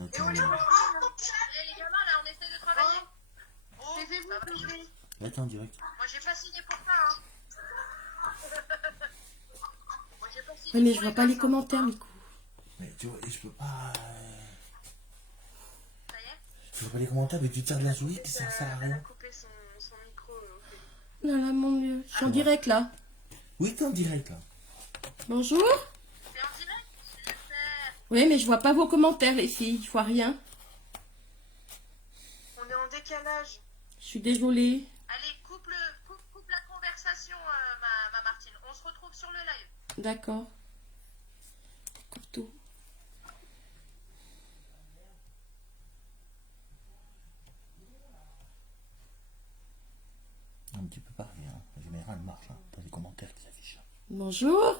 Attends, les gamins, là, on essaie de travailler. Taisez-vous, s'il vous plaît. attends, direct. Moi, j'ai pas signé pour ça, hein. Moi, j'ai pas signé Oui, mais pour je vois pas les gosses, hein. commentaires, Miku. Mais tu vois, je peux pas. Ça y est, Je vois pas les commentaires, mais tu tires de la souris, ça sert à elle a rien. coupé son micro, Ophélie. Non, là, mon Dieu. Je suis en direct, là. Oui, t'es en direct là. Bonjour. T'es en direct? Super. Oui, mais je vois pas vos commentaires, les filles. Je vois rien. On est en décalage. Je suis désolée. Allez, coupe la conversation, ma Martine. On se retrouve sur le live. D'accord. Coupe tout. Un petit peu pareil, hein. En général, marche, hein. T'as des commentaires qui s'affichent. Bonjour.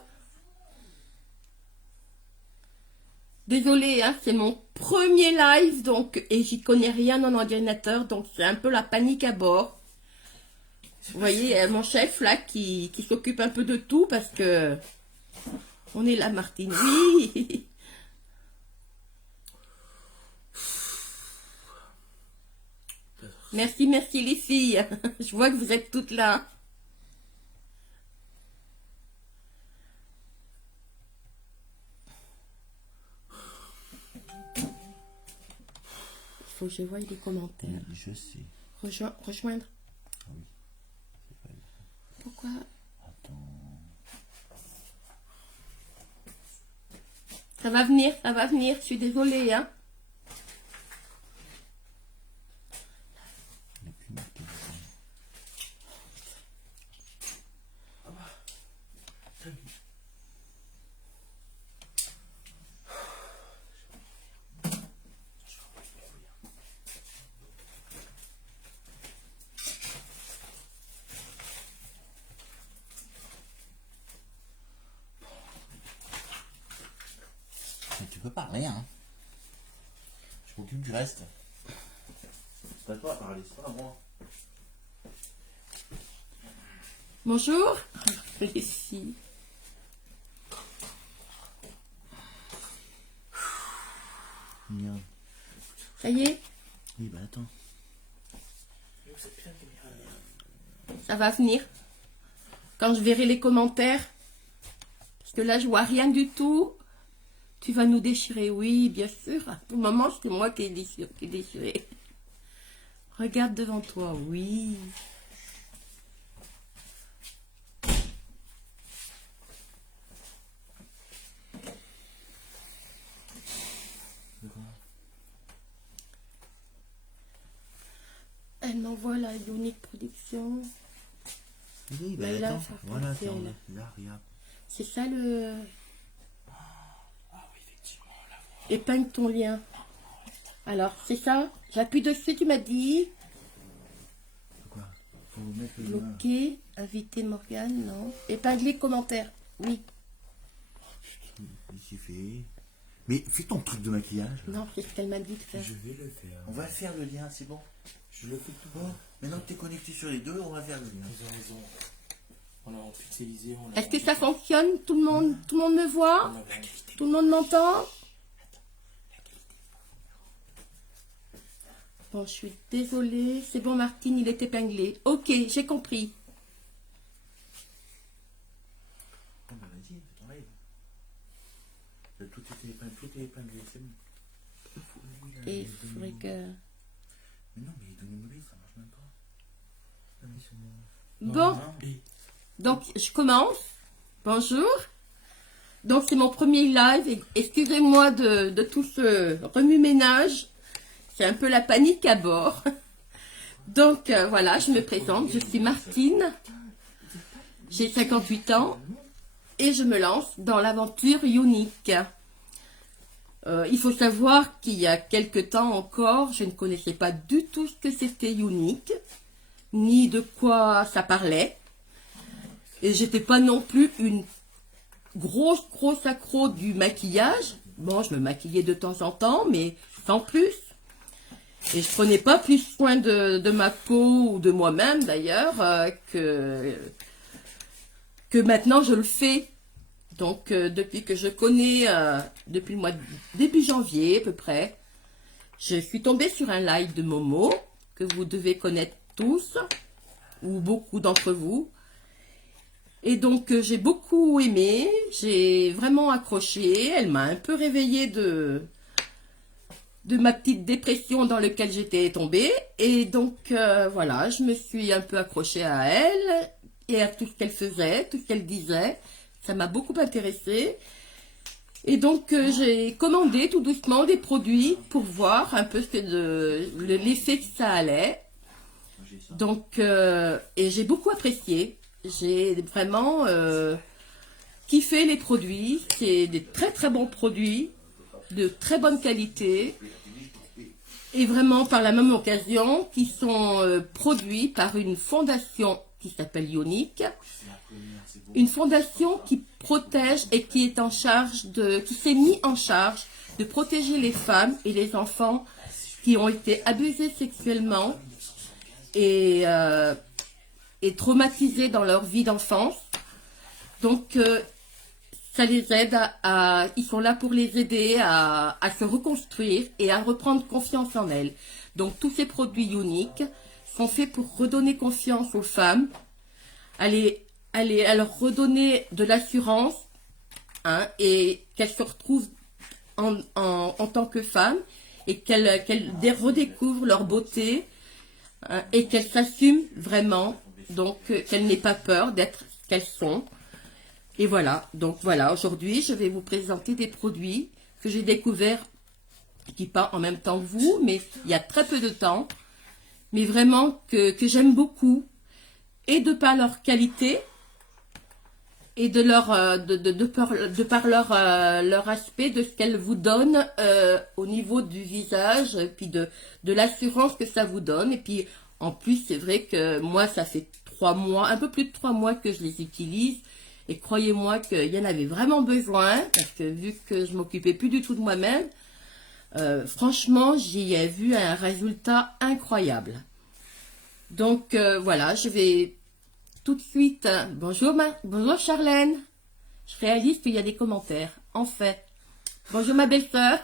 Désolée, hein, c'est mon premier live, donc, et j'y connais rien en ordinateur, donc c'est un peu la panique à bord. Vous voyez, mon chef là qui s'occupe un peu de tout parce que on est là, Martine. Oui. Merci, merci les filles. Je vois que vous êtes toutes là. Il faut que je voie les commentaires. Oui, je sais. Rejoindre. Ah oui. C'est pas évident. Pourquoi? Attends. Ça va venir. Je suis désolée, hein. Il n'y a plus marqué. Mais tu peux parler, hein. Je m'occupe du reste. C'est pas toi à parler, c'est pas à moi. Bonjour. Les filles. Merde. Ça y est, Oui, bah attends. ça va venir. Quand je verrai les commentaires, parce que là je vois rien du tout, tu vas nous déchirer. Oui, bien sûr. Pour le moment, c'est moi qui ai déchiré. Regarde devant toi, oui. De quoi? Elle m'envoie la Unique Production. Oui, bah Mais là, attends. ça Voilà, tiens, fonctionne. là, regarde. C'est ça le... Ah oui, effectivement, la voix. Épingle ton lien. Alors, c'est ça. J'appuie dessus, tu m'as dit. Quoi? Faut mettre le lien. Bloquer, inviter Morgane, non. Épingler commentaire, oui. J'ai fait. Mais fais ton truc de maquillage. Non, c'est ce qu'elle m'a dit de faire. Je vais le faire. On va faire le lien, c'est bon. Je le fais tout Bon, bas. maintenant que t'es connecté sur les deux, on va faire le lien. Ils ont raison. On l'a pixelisé. On l'a Est-ce que ça fonctionne? Tout le monde me voit? Tout le monde m'entend? Bon, je suis désolée. C'est bon, Martine, il est épinglé. Ok, j'ai compris. Oh, bah vas-y, fais ton live. Tout est épinglé, c'est bon. Et il faudrait que... Mais non, mais donne mobile, ça marche même pas. Non, mais c'est Bon, donc je commence. Bonjour. Donc c'est mon premier live. Excusez-moi de tout ce remue-ménage. C'est un peu la panique à bord. Donc voilà, je me présente. Je suis Martine. J'ai 58 ans. Et je me lance dans l'aventure Unique. Il faut savoir qu'il y a quelque temps encore, je ne connaissais pas du tout ce que c'était Unique, ni de quoi ça parlait. Et j'étais pas non plus une grosse accro du maquillage. Bon, je me maquillais de temps en temps, mais sans plus. Et je prenais pas plus soin de ma peau ou de moi-même d'ailleurs que maintenant je le fais. Donc depuis que je connais, depuis le mois début janvier à peu près, je suis tombée sur un live de Momo, que vous devez connaître tous, ou beaucoup d'entre vous. Et donc, j'ai beaucoup aimé, j'ai vraiment accroché. Elle m'a un peu réveillée de ma petite dépression dans laquelle j'étais tombée. Et donc, voilà, je me suis un peu accrochée à elle et à tout ce qu'elle faisait, tout ce qu'elle disait. Ça m'a beaucoup intéressée. Et donc, j'ai commandé tout doucement des produits pour voir un peu l'effet que ça allait. Donc, et j'ai beaucoup apprécié. J'ai vraiment kiffé les produits. C'est des très très bons produits, de très bonne qualité. Et vraiment par la même occasion, qui sont produits par une fondation qui s'appelle Ionic. Une fondation qui protège et qui est en charge qui s'est mis en charge de protéger les femmes et les enfants qui ont été abusés sexuellement et traumatisés dans leur vie d'enfance. Donc, ça les aide ils sont là pour les aider à se reconstruire et à reprendre confiance en elles. Donc, tous ces produits uniques sont faits pour redonner confiance aux femmes, à leur redonner de l'assurance, hein, et qu'elles se retrouvent en tant que femmes et qu'elles redécouvrent leur beauté, hein, et qu'elles s'assument vraiment, donc qu'elles n'aient pas peur d'être ce qu'elles sont. Et voilà, donc voilà, aujourd'hui je vais vous présenter des produits que j'ai découverts, qui pas en même temps que vous, mais il y a très peu de temps, mais vraiment que j'aime beaucoup, et de par leur qualité, et de par leur aspect, de ce qu'elles vous donnent au niveau du visage, et puis de l'assurance que ça vous donne. Et puis en plus, c'est vrai que moi, ça fait 3 mois, un peu plus de 3 mois que je les utilise. Et croyez-moi qu'il y en avait vraiment besoin, parce que vu que je m'occupais plus du tout de moi-même, franchement, j'y ai vu un résultat incroyable. Donc voilà, je vais tout de suite... Bonjour Charlène. Je réalise qu'il y a des commentaires. En fait. Bonjour ma belle-sœur.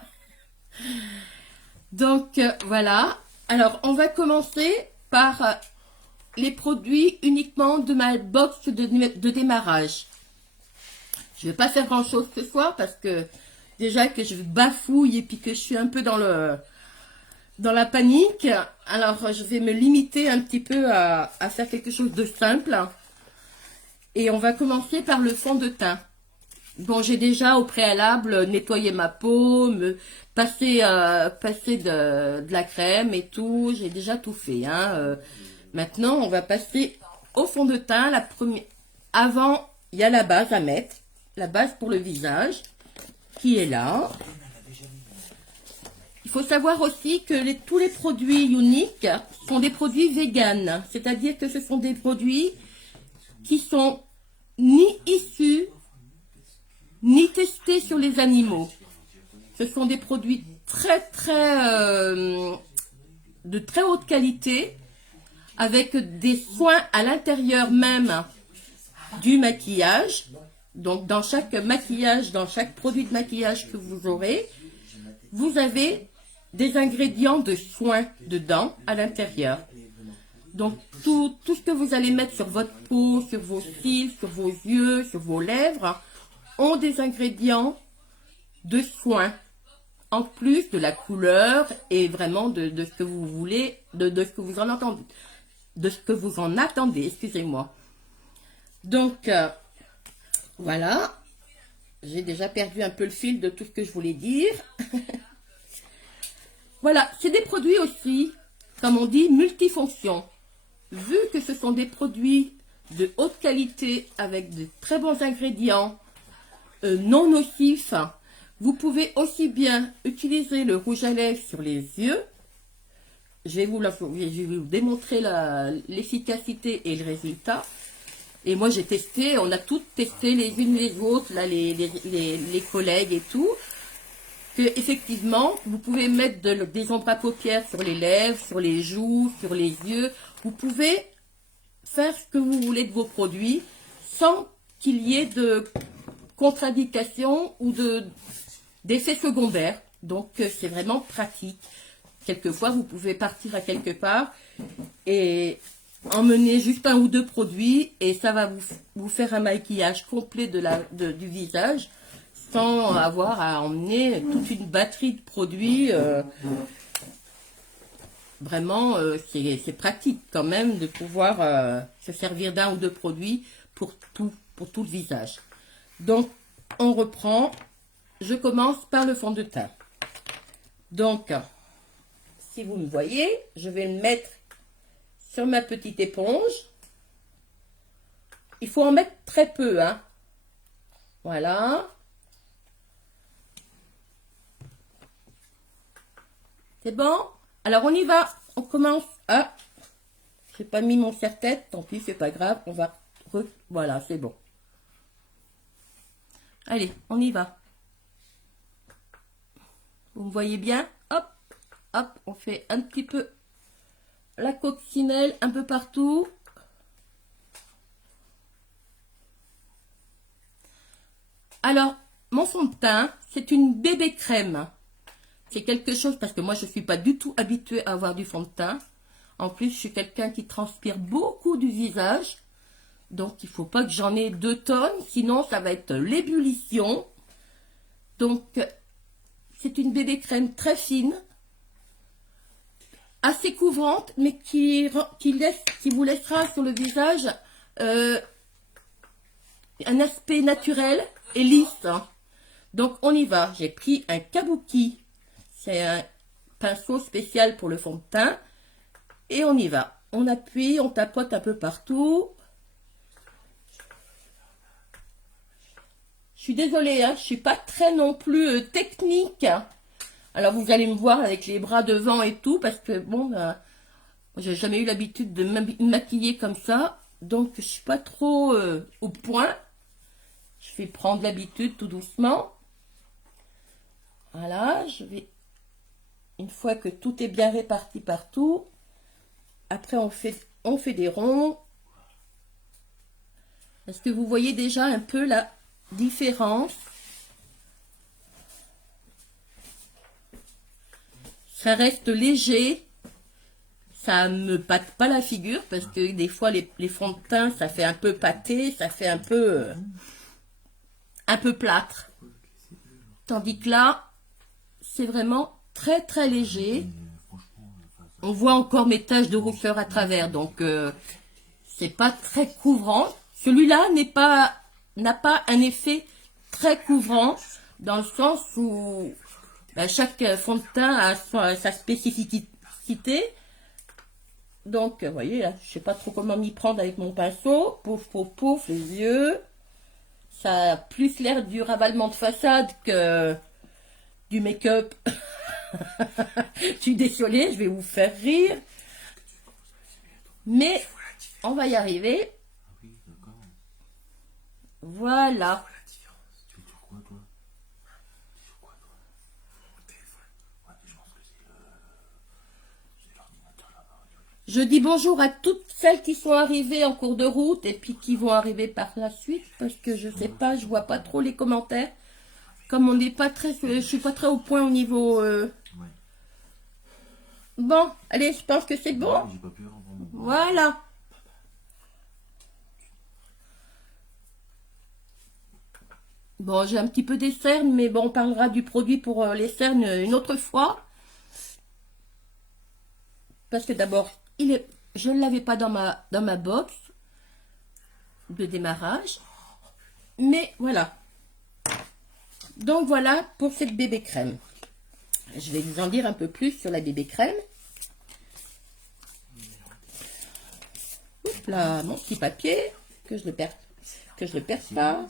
Donc voilà. Alors on va commencer par les produits uniquement de ma box de démarrage. Je ne vais pas faire grand chose ce soir parce que déjà que je bafouille et puis que je suis un peu dans la panique. Alors je vais me limiter un petit peu à faire quelque chose de simple. Et on va commencer par le fond de teint. Bon, j'ai déjà au préalable nettoyé ma peau, passer de la crème et tout. J'ai déjà tout fait, hein. Maintenant, on va passer au fond de teint. Avant, il y a la base à mettre. La base pour le visage, qui est là. Il faut savoir aussi que tous les produits uniques sont des produits véganes. C'est-à-dire que ce sont des produits qui sont ni issus, ni testés sur les animaux. Ce sont des produits de très haute qualité, avec des soins à l'intérieur même du maquillage. Donc, dans chaque maquillage, dans chaque produit de maquillage que vous aurez, vous avez des ingrédients de soins dedans, à l'intérieur. Donc, tout ce que vous allez mettre sur votre peau, sur vos cils, sur vos yeux, sur vos lèvres, ont des ingrédients de soins. En plus de la couleur et vraiment de ce que vous voulez, de ce que vous en entendez. De ce que vous en attendez, excusez-moi. Donc, voilà. J'ai déjà perdu un peu le fil de tout ce que je voulais dire. Voilà, c'est des produits aussi, comme on dit, multifonctions. Vu que ce sont des produits de haute qualité avec de très bons ingrédients, non nocifs, vous pouvez aussi bien utiliser le rouge à lèvres sur les yeux. Je vais vous démontrer l'efficacité et le résultat. Et moi j'ai testé, on a toutes testé les unes les autres, là, les collègues et tout. Que effectivement, vous pouvez mettre des ombres à paupières sur les lèvres, sur les joues, sur les yeux. Vous pouvez faire ce que vous voulez de vos produits sans qu'il y ait de contre-indications ou d'effets secondaires. Donc, c'est vraiment pratique. quelquefois, vous pouvez partir à quelque part et emmener juste un ou deux produits et ça va vous faire un maquillage complet du visage sans avoir à emmener toute une batterie de produits. Vraiment, c'est pratique quand même de pouvoir se servir d'un ou deux produits pour tout le visage. Donc, on reprend. Je commence par le fond de teint. Donc, si vous me voyez, je vais le mettre sur ma petite éponge. Il faut en mettre très peu, hein. Voilà. C'est bon? Alors, on y va. On commence. Ah, j'ai pas mis mon serre-tête. Tant pis, c'est pas grave. On va... Voilà, c'est bon. Allez, on y va. Vous me voyez bien? Hop, hop, on fait un petit peu la coccinelle un peu partout. Alors, mon fond de teint, c'est une bébé crème. C'est quelque chose, parce que moi, je ne suis pas du tout habituée à avoir du fond de teint. En plus, je suis quelqu'un qui transpire beaucoup du visage. Donc, il ne faut pas que j'en ai 2 tonnes, sinon ça va être l'ébullition. Donc, c'est une bébé crème très fine, assez couvrante, mais qui vous laissera sur le visage un aspect naturel et lisse. Donc, on y va. J'ai pris un kabuki. C'est un pinceau spécial pour le fond de teint. Et on y va. On appuie, on tapote un peu partout. Je suis désolée, hein, je ne suis pas très non plus technique. Alors, vous allez me voir avec les bras devant et tout, parce que, bon, j'ai jamais eu l'habitude de me maquiller comme ça. Donc, je ne suis pas trop au point. Je vais prendre l'habitude tout doucement. Voilà, je vais... Une fois que tout est bien réparti partout, après, on fait des ronds. Est-ce que vous voyez déjà un peu la différence? Ça reste léger, ça me pâte pas la figure parce que des fois les fonds de teint ça fait un peu pâté, ça fait un peu plâtre. Tandis que là, c'est vraiment très très léger. On voit encore mes taches de rousseur à travers, donc c'est pas très couvrant. Celui-là n'a pas un effet très couvrant dans le sens où chaque fond de teint a sa spécificité. Donc, vous voyez, là, je sais pas trop comment m'y prendre avec mon pinceau. Pouf, pouf, pouf, les yeux. Ça a plus l'air du ravalement de façade que du make-up. Je suis désolée, je vais vous faire rire. Mais on va y arriver. Voilà. Je dis bonjour à toutes celles qui sont arrivées en cours de route et puis qui vont arriver par la suite parce que je sais pas, je vois pas trop les commentaires. Comme on n'est pas très, je suis pas très au point au niveau. Bon, allez, je pense que c'est bon. Voilà. Bon, j'ai un petit peu des cernes, mais bon, on parlera du produit pour les cernes une autre fois. Parce que d'abord, je ne l'avais pas dans ma box de démarrage. Mais voilà. Donc voilà pour cette bébé crème. Je vais vous en dire un peu plus sur la bébé crème. Oups là, mon petit papier, que je le perds pas.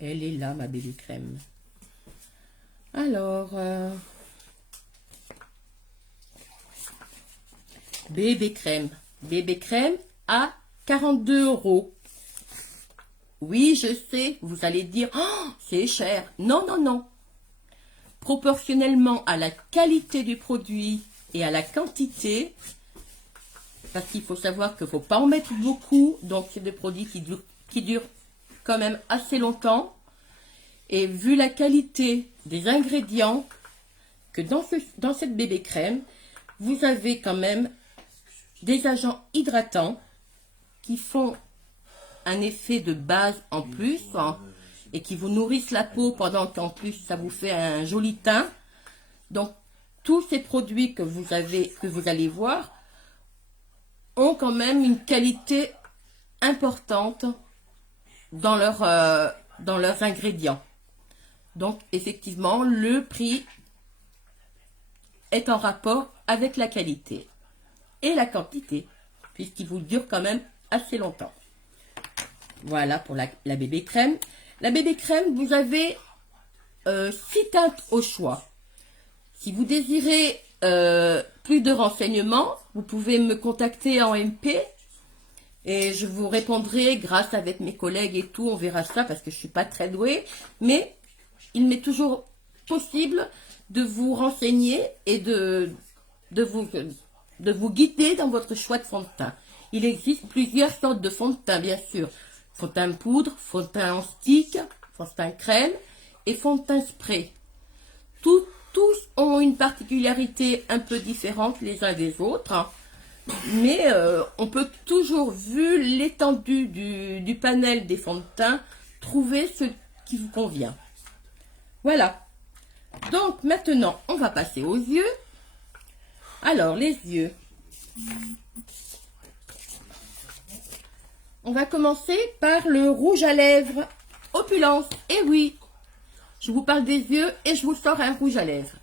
Elle est là, ma bébé crème. Alors, bébé crème à 42 €. Oui, je sais, vous allez dire, oh, c'est cher. Non, non, non. Proportionnellement à la qualité du produit et à la quantité, parce qu'il faut savoir qu'il ne faut pas en mettre beaucoup, donc c'est des produits qui durent quand même assez longtemps. Et vu la qualité des ingrédients que dans cette bébé crème, vous avez quand même des agents hydratants qui font un effet de base en plus hein, et qui vous nourrissent la peau pendant qu'en plus ça vous fait un joli teint. Donc tous ces produits que vous allez voir ont quand même une qualité importante dans leurs ingrédients. Donc effectivement le prix est en rapport avec la qualité et la quantité puisqu'il vous dure quand même assez longtemps. Voilà pour la bébé crème. La bébé crème, vous avez 6 teintes au choix. Si vous désirez plus de renseignements, vous pouvez me contacter en MP et je vous répondrai grâce avec mes collègues et tout. On verra ça parce que je ne suis pas très douée. Mais il m'est toujours possible de vous renseigner et de vous guider dans votre choix de fond de teint. Il existe plusieurs sortes de fond de teint, bien sûr. Fond de teint poudre, fond de teint en stick, fond de teint crème et fond de teint spray. Tous ont une particularité un peu différente les uns des autres. Hein. Mais on peut toujours, vu l'étendue du panel des fonds de teint, trouver ce qui vous convient. Voilà. Donc maintenant, on va passer aux yeux. Alors, les yeux. On va commencer par le rouge à lèvres Opulence. Et oui, je vous parle des yeux et je vous sors un rouge à lèvres.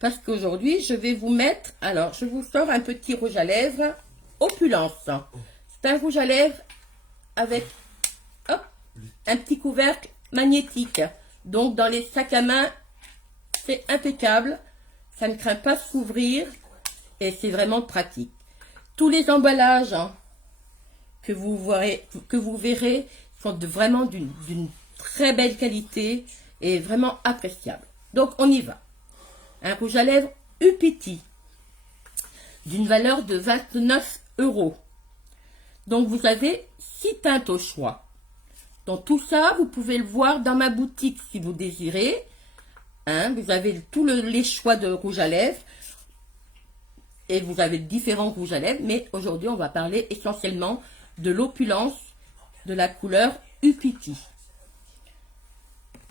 Parce qu'aujourd'hui, je vais vous mettre... Alors, je vous sors un petit rouge à lèvres Opulence. C'est un rouge à lèvres avec hop, un petit couvercle magnétique. Donc, dans les sacs à main, c'est impeccable. Ça ne craint pas de s'ouvrir et c'est vraiment pratique. Tous les emballages... hein, que vous verrez sont vraiment d'une très belle qualité et vraiment appréciable. Donc on y va. Un rouge à lèvres Upiti d'une valeur de 29 €. Donc vous avez 6 teintes au choix. Donc tout ça, vous pouvez le voir dans ma boutique si vous désirez. Hein, vous avez tous les choix de rouge à lèvres. Et vous avez différents rouges à lèvres. Mais aujourd'hui, on va parler essentiellement de l'Opulence de la couleur Upiti.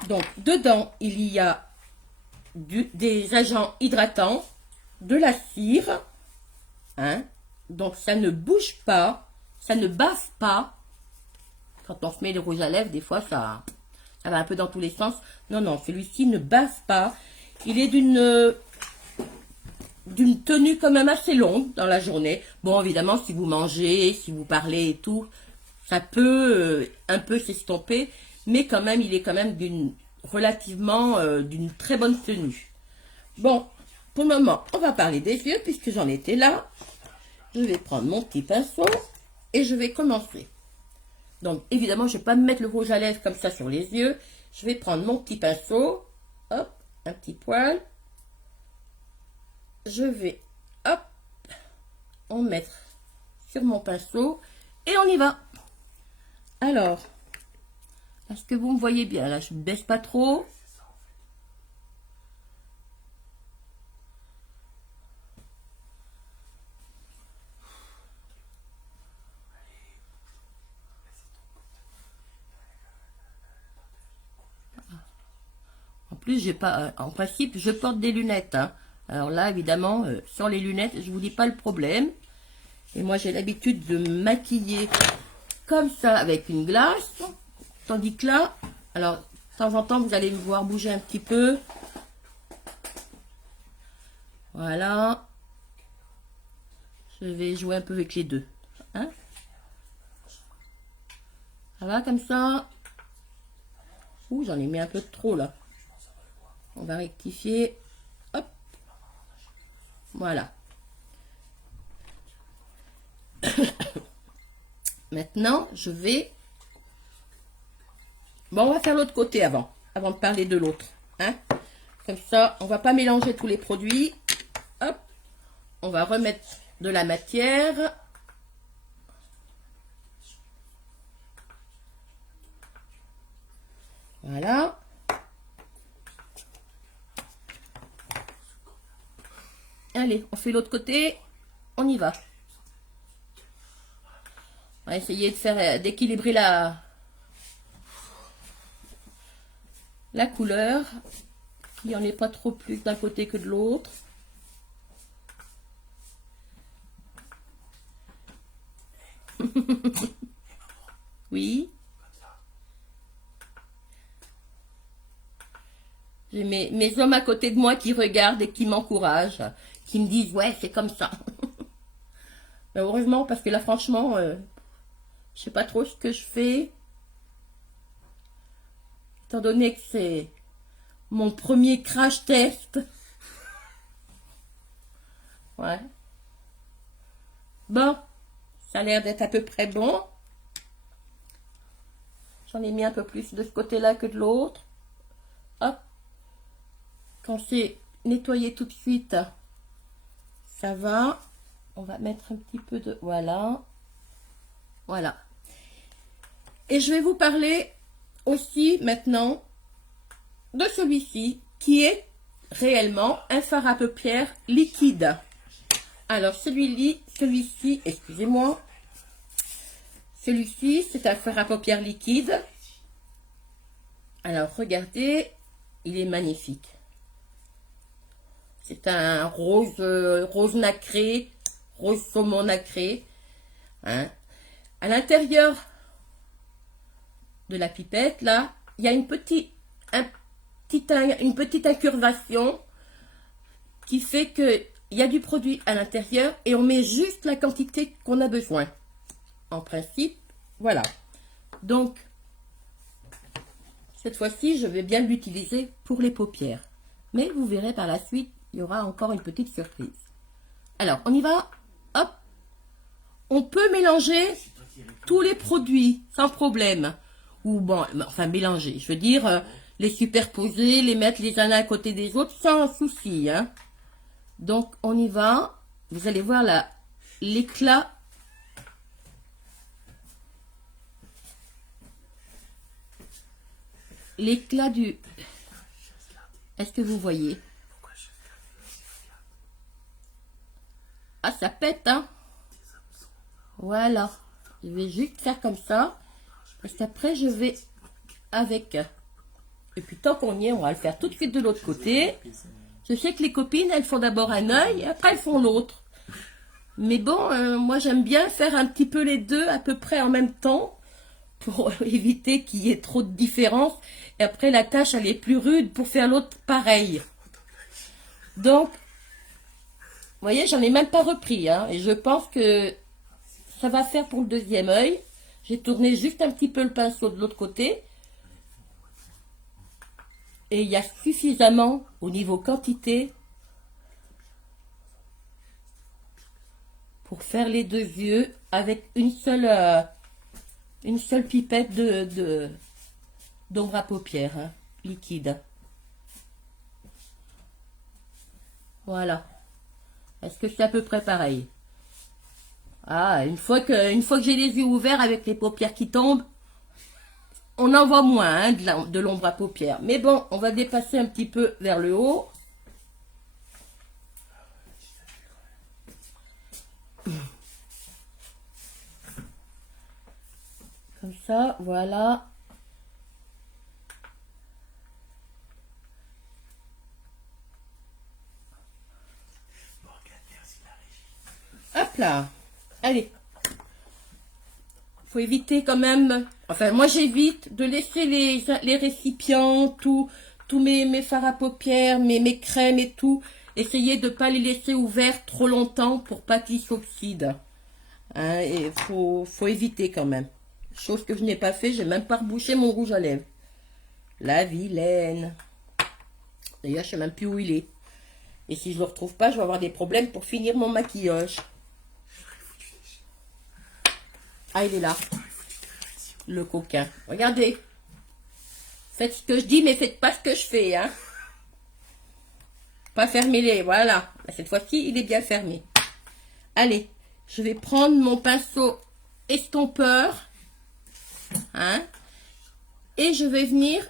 Donc, dedans, il y a des agents hydratants, de la cire, hein, donc ça ne bouge pas, ça ne bave pas. Quand on se met le rouge à lèvres, des fois, ça va un peu dans tous les sens. Non, non, celui-ci ne bave pas. Il est d'une tenue quand même assez longue dans la journée. Bon, évidemment, si vous mangez, si vous parlez et tout, ça peut un peu s'estomper, mais quand même, il est quand même relativement d'une très bonne tenue. Bon, pour le moment, on va parler des yeux, puisque j'en étais là. Je vais prendre mon petit pinceau et je vais commencer. Donc, évidemment, je ne vais pas me mettre le rouge à lèvres comme ça sur les yeux. Je vais prendre mon petit pinceau, hop, un petit poil. Je vais, hop, en mettre sur mon pinceau et on y va. Alors, est-ce que vous me voyez bien? Là, je ne baisse pas trop. En plus, j'ai pas, en principe, je porte des lunettes. Hein. Alors là, évidemment, sans les lunettes, je vous dis pas le problème. Et moi, j'ai l'habitude de me maquiller comme ça avec une glace. Tandis que là, alors, de temps en temps, vous allez me voir bouger un petit peu. Voilà. Je vais jouer un peu avec les deux. Hein? Ça va comme ça? Ouh, j'en ai mis un peu trop là. On va rectifier. Hop. Voilà. Maintenant, je vais... Bon, on va faire l'autre côté avant de parler de l'autre. Hein? Comme ça, on va pas mélanger tous les produits. Hop. On va remettre de la matière. Voilà. Allez, on fait l'autre côté. On y va. On va essayer de faire d'équilibrer la couleur. Il n'y en ait pas trop plus d'un côté que de l'autre. Oui. J'ai mes hommes à côté de moi qui regardent et qui m'encouragent, qui me disent ouais c'est comme ça. Mais heureusement parce que là franchement, je sais pas trop ce que je fais. Étant donné que c'est mon premier crash test. Ouais. Bon, ça a l'air d'être à peu près bon. J'en ai mis un peu plus de ce côté-là que de l'autre. Hop. Quand c'est nettoyé tout de suite, ça va. On va mettre un petit peu de... Voilà. Voilà. Et je vais vous parler aussi maintenant de celui-ci qui est réellement un fard à paupières liquide. Alors celui-ci, excusez-moi, celui-ci c'est un fard à paupières liquide. Alors regardez, il est magnifique. C'est un rose nacré, rose saumon nacré. Hein. À l'intérieur de la pipette, là, il y a une petite incurvation qui fait qu'il y a du produit à l'intérieur et on met juste la quantité qu'on a besoin. En principe, voilà. Donc, cette fois-ci, je vais bien l'utiliser pour les paupières. Mais vous verrez par la suite, il y aura encore une petite surprise. Alors, on y va. Hop. On peut mélanger tous les produits sans problème. Ou bon, enfin mélanger. Je veux dire, les superposer, les mettre les uns à côté des autres sans souci. Hein. Donc, on y va. Vous allez voir l'éclat. L'éclat du... Est-ce que vous voyez? Ah, ça pète, hein? Voilà. Je vais juste faire comme ça. Parce qu'après, je vais avec. Et puis, tant qu'on y est, on va le faire tout de suite de l'autre côté. Je sais que les copines, elles font d'abord un œil, et après, elles font l'autre. Mais bon, moi, j'aime bien faire un petit peu les deux à peu près en même temps. Pour éviter qu'il y ait trop de différence. Et après, la tâche, elle est plus rude pour faire l'autre pareil. Donc, vous voyez, j'en ai même pas repris. Hein, et je pense que ça va faire pour le deuxième œil. J'ai tourné juste un petit peu le pinceau de l'autre côté. Et il y a suffisamment au niveau quantité pour faire les deux yeux avec une seule pipette d'ombre à paupières hein, liquide. Voilà. Est-ce que c'est à peu près pareil? Ah, une fois que j'ai les yeux ouverts avec les paupières qui tombent, on en voit moins hein, de l'ombre à paupières. Mais bon, on va dépasser un petit peu vers le haut. Comme ça, voilà. Hop là. Allez. Faut éviter quand même... Enfin, moi, j'évite de laisser les récipients, tous mes fards à paupières, mes crèmes et tout. Essayez de ne pas les laisser ouverts trop longtemps pour pas qu'ils s'oxydent. Hein, et faut éviter quand même. Chose que je n'ai pas fait, j'ai même pas rebouché mon rouge à lèvres. La vilaine. D'ailleurs, je sais même plus où il est. Et si je le retrouve pas, je vais avoir des problèmes pour finir mon maquillage. Ah, il est là. Le coquin. Regardez. Faites ce que je dis, mais faites pas ce que je fais, hein. Pas fermer les... Voilà. Cette fois-ci, il est bien fermé. Allez. Je vais prendre mon pinceau estompeur. Hein. Et je vais venir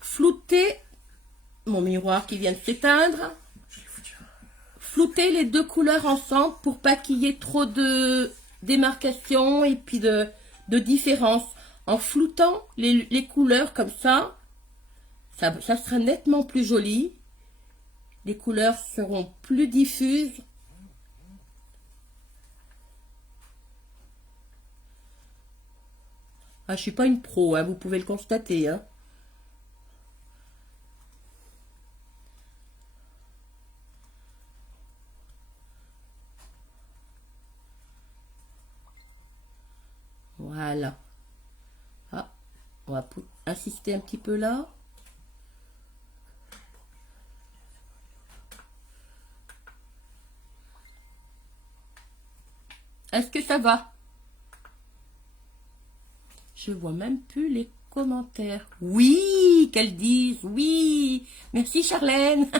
flouter mon miroir qui vient de s'éteindre. flouter les deux couleurs ensemble pour pas qu'il y ait trop de démarcation et puis de différence. En floutant les couleurs comme ça sera nettement plus joli. Les couleurs seront plus diffuses. Ah, je suis pas une pro, hein, vous pouvez le constater. Hein. Voilà. Ah, on va insister un petit peu là. Est-ce que ça va? Je vois même plus les commentaires. Oui, qu'elles disent, oui. Merci Charlène.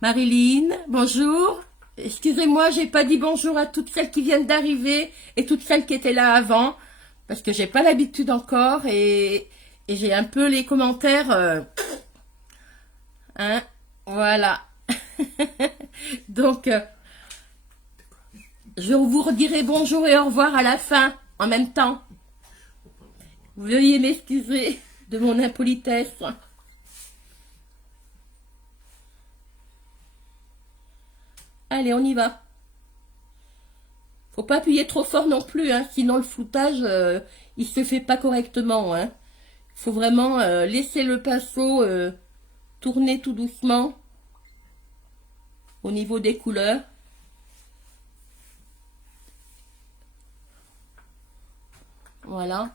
Marilyn, bonjour. Excusez-moi, j'ai pas dit bonjour à toutes celles qui viennent d'arriver et toutes celles qui étaient là avant. Parce que j'ai pas l'habitude encore et j'ai un peu les commentaires. Hein, voilà. Donc, je vous redirai bonjour et au revoir à la fin. En même temps, veuillez m'excuser de mon impolitesse. Allez, on y va. Faut pas appuyer trop fort non plus, hein, sinon le floutage, il se fait pas correctement. Hein. Faut vraiment laisser le pinceau tourner tout doucement au niveau des couleurs. Voilà.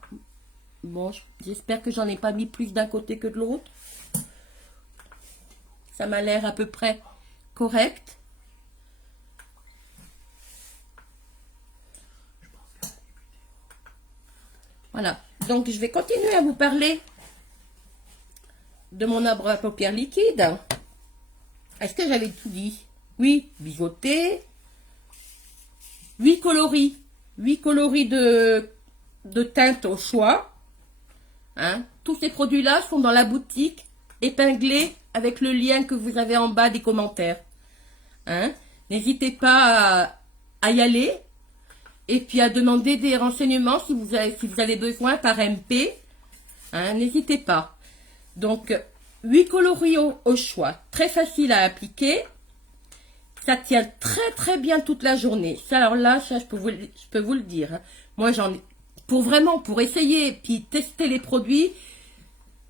Bon, j'espère que j'en ai pas mis plus d'un côté que de l'autre. Ça m'a l'air à peu près correct. Voilà. Donc, je vais continuer à vous parler de mon arbre à paupières liquide. Est-ce que j'avais tout dit? Oui, biseauté. 8 coloris. 8 coloris de teintes au choix. Hein. Tous ces produits-là sont dans la boutique, épinglés avec le lien que vous avez en bas des commentaires. Hein. N'hésitez pas à y aller et puis à demander des renseignements si vous avez besoin par MP. Hein. N'hésitez pas. Donc, 8 coloris au choix. Très facile à appliquer. Ça tient très très bien toute la journée. Ça, alors là, ça, je peux vous le dire. Hein. Moi, j'en ai... Pour essayer, puis tester les produits,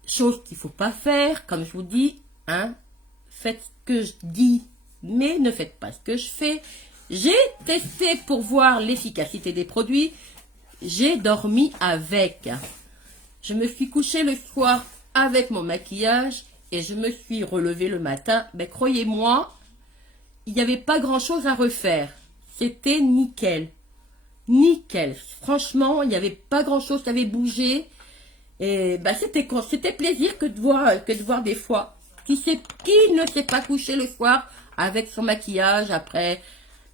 chose qu'il ne faut pas faire, comme je vous dis, hein, faites ce que je dis, mais ne faites pas ce que je fais. J'ai testé pour voir l'efficacité des produits, j'ai dormi avec. Je me suis couchée le soir avec mon maquillage et je me suis relevée le matin. Ben, croyez-moi, il n'y avait pas grand-chose à refaire. C'était nickel. Nickel. Franchement, il n'y avait pas grand-chose qui avait bougé. Et ben, c'était plaisir que de voir des fois qui ne s'est pas couché le soir avec son maquillage après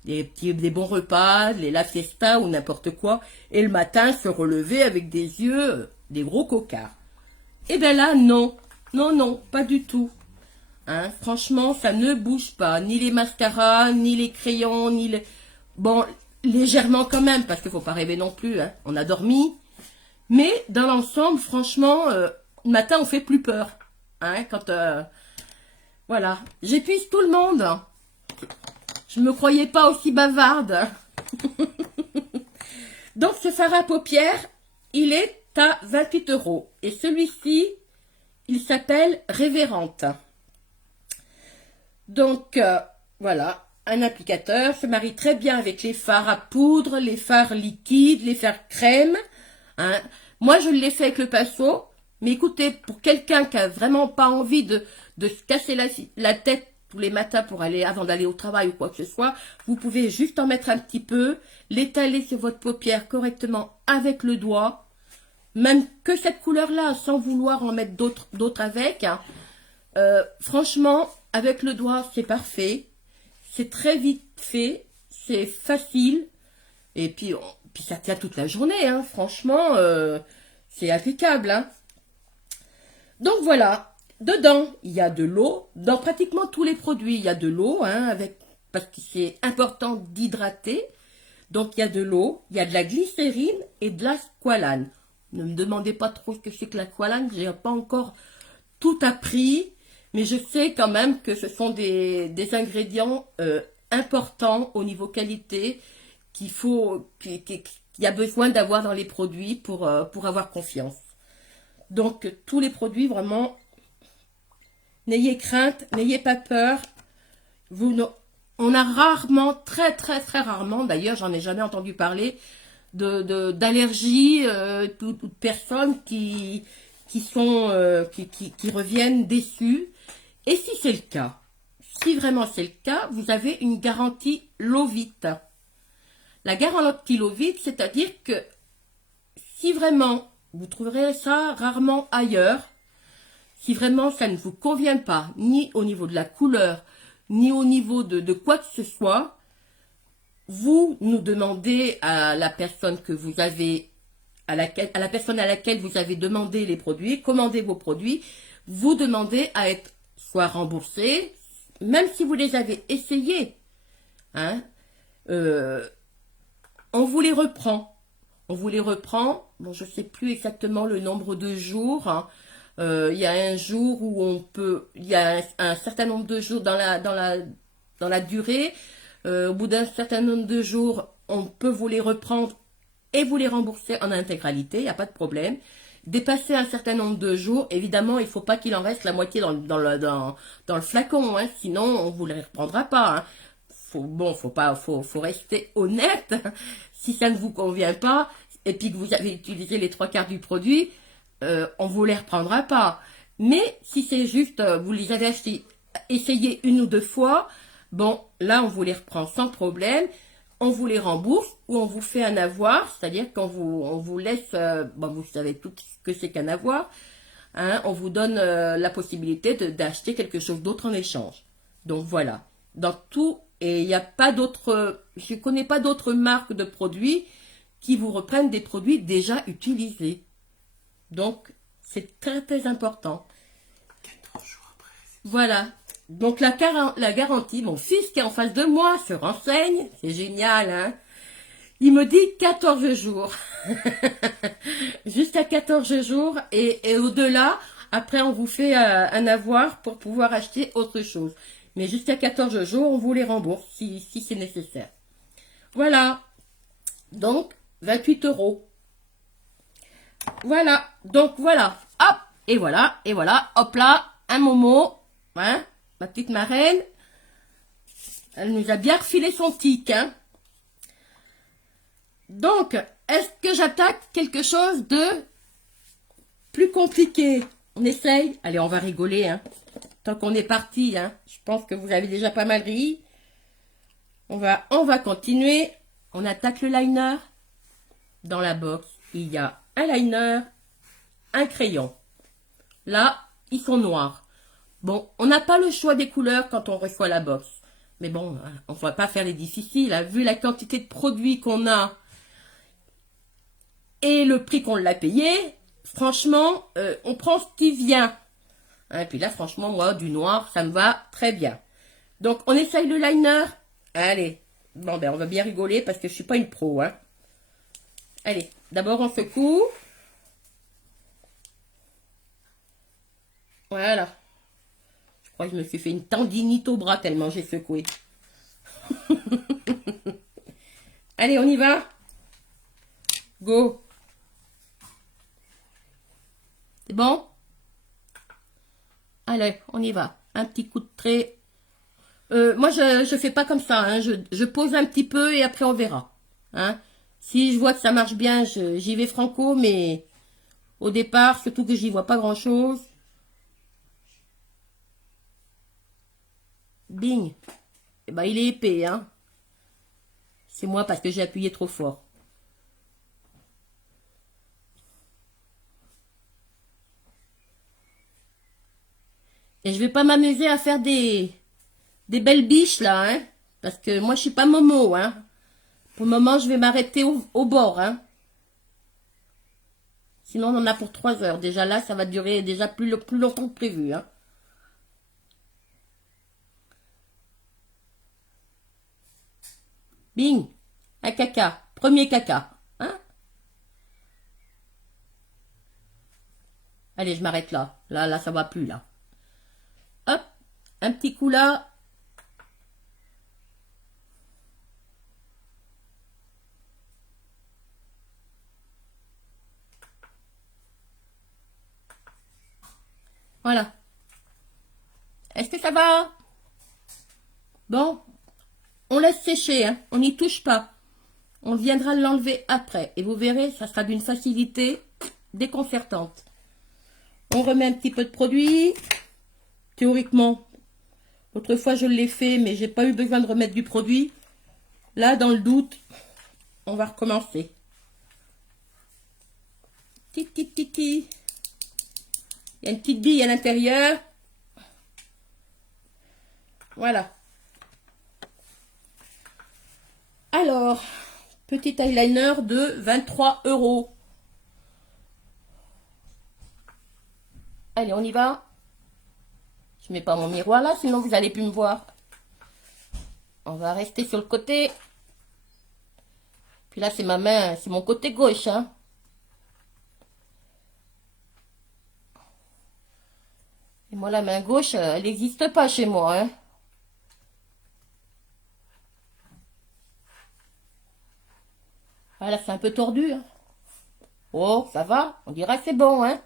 des bons repas, la fiesta ou n'importe quoi, et le matin se relever avec des yeux, des gros cocards. Et ben là, non. Non, non, pas du tout. Hein, franchement, ça ne bouge pas. Ni les mascaras, ni les crayons, ni les... Bon... Légèrement quand même, parce qu'il ne faut pas rêver non plus. Hein. On a dormi. Mais dans l'ensemble, franchement, le matin, on fait plus peur. Hein, quand, voilà. J'épuise tout le monde. Je ne me croyais pas aussi bavarde. Donc, ce fard à paupières, il est à 28 €. Et celui-ci, il s'appelle Révérente. Donc, voilà. Un applicateur se marie très bien avec les fards à poudre, les fards liquides, les fards crème. Hein. Moi, je l'ai fait avec le pinceau. Mais écoutez, pour quelqu'un qui a vraiment pas envie de se casser la tête tous les matins pour avant d'aller au travail ou quoi que ce soit, vous pouvez juste en mettre un petit peu, l'étaler sur votre paupière correctement avec le doigt. Même que cette couleur-là, sans vouloir en mettre d'autres avec. Hein. Franchement, avec le doigt, c'est parfait. C'est très vite fait, c'est facile, et puis ça tient toute la journée, hein. Franchement, c'est impeccable. Hein. Donc voilà, dedans, il y a de l'eau. Dans pratiquement tous les produits, il y a de l'eau, hein, parce que c'est important d'hydrater. Donc, il y a de l'eau, il y a de la glycérine et de la squalane. Ne me demandez pas trop ce que c'est que la squalane, je n'ai pas encore tout appris. Mais je sais quand même que ce sont des ingrédients importants au niveau qualité qu'il y a besoin d'avoir dans les produits pour avoir confiance. Donc, tous les produits, vraiment, n'ayez crainte, n'ayez pas peur. On a rarement, très rarement, d'ailleurs, j'en ai jamais entendu parler, d'allergies, ou de personnes qui reviennent déçues. Et si c'est le cas, si vraiment c'est le cas, vous avez une garantie Lovit. La garantie Lovit, c'est-à-dire que si vraiment, vous trouverez ça rarement ailleurs, si vraiment ça ne vous convient pas, ni au niveau de la couleur, ni au niveau de quoi que ce soit, vous nous demandez à la personne que vous avez, à la personne à laquelle vous avez demandé les produits, commandez vos produits, vous demandez à être soit remboursé, même si vous les avez essayés, hein, on vous les reprend. On vous les reprend. Bon, je ne sais plus exactement le nombre de jours. Hein. Il y a un jour où on peut, il y a un certain nombre de jours dans la durée. Au bout d'un certain nombre de jours, on peut vous les reprendre et vous les rembourser en intégralité. Il n'y a pas de problème. Dépasser un certain nombre de jours, évidemment, il ne faut pas qu'il en reste la moitié dans le flacon, hein, sinon on ne vous les reprendra pas. Hein. Faut rester honnête. Si ça ne vous convient pas, et puis que vous avez utilisé les 3/4 du produit, on ne vous les reprendra pas. Mais si c'est juste, vous les avez essayé une ou deux fois, bon, là on vous les reprend sans problème. On vous les rembourse ou on vous fait un avoir, c'est-à-dire qu'on vous laisse, vous savez tout ce que c'est qu'un avoir, hein, on vous donne la possibilité d'acheter quelque chose d'autre en échange. Donc voilà, dans tout, et il n'y a pas d'autres, je ne connais pas d'autres marques de produits qui vous reprennent des produits déjà utilisés. Donc c'est très important. 14 jours après. Voilà. Donc la garantie, mon fils qui est en face de moi se renseigne, c'est génial, hein. Il me dit 14 jours. Jusqu'à 14 jours et au-delà, après on vous fait un avoir pour pouvoir acheter autre chose. Mais jusqu'à 14 jours, on vous les rembourse si c'est nécessaire. Voilà. Donc, 28 €. Voilà. Donc voilà. Hop. Et voilà. Hop là. Un Momo. Hein. Ma petite marraine, elle nous a bien refilé son tic. Hein. Donc, est-ce que j'attaque quelque chose de plus compliqué? On essaye. Allez, on va rigoler. Hein. Tant qu'on est parti, hein. Je pense que vous avez déjà pas mal ri. On va continuer. On attaque le liner. Dans la box, il y a un liner, un crayon. Là, ils sont noirs. Bon, on n'a pas le choix des couleurs quand on reçoit la box. Mais bon, on ne va pas faire les difficiles. Hein. Vu la quantité de produits qu'on a et le prix qu'on l'a payé, franchement, on prend ce qui vient. Hein, et puis là, franchement, moi, du noir, ça me va très bien. Donc, on essaye le liner. Allez. Bon, ben, on va bien rigoler parce que je ne suis pas une pro. Hein. Allez, d'abord, on secoue. Voilà. Je me suis fait une tendinite au bras tellement j'ai secoué. Allez, on y va. Go. C'est bon? Allez, on y va. Un petit coup de trait. Moi, je fais pas comme ça. Hein. Je pose un petit peu et après on verra. Hein. Si je vois que ça marche bien, j'y vais franco. Mais au départ, surtout que j'y vois pas grand-chose. Bing. Eh ben, il est épais, hein. C'est moi parce que j'ai appuyé trop fort. Et je vais pas m'amuser à faire des belles biches, là, hein. Parce que moi, je suis pas Momo, hein. Pour le moment, je vais m'arrêter au bord, hein. Sinon, on en a pour 3 heures. Déjà là, ça va durer déjà plus longtemps que prévu, hein. Bing. Un caca. Premier caca. Hein? Allez, je m'arrête là. Là, ça va plus, là. Hop. Un petit coup là. Voilà. Est-ce que ça va? Bon. On laisse sécher, hein. On n'y touche pas. On viendra l'enlever après. Et vous verrez, ça sera d'une facilité déconcertante. On remet un petit peu de produit. Théoriquement, autrefois je l'ai fait, mais j'ai pas eu besoin de remettre du produit. Là, dans le doute, on va recommencer. Titi. Il y a une petite bille à l'intérieur. Voilà. Alors, petit eyeliner de 23 €. Allez, on y va. Je mets pas mon miroir là, sinon vous allez plus me voir. On va rester sur le côté. Puis là, c'est ma main, c'est mon côté gauche, hein. Et moi, la main gauche, elle n'existe pas chez moi, hein. Voilà, c'est un peu tordu, hein. Oh, ça va, on dirait que c'est bon, hein.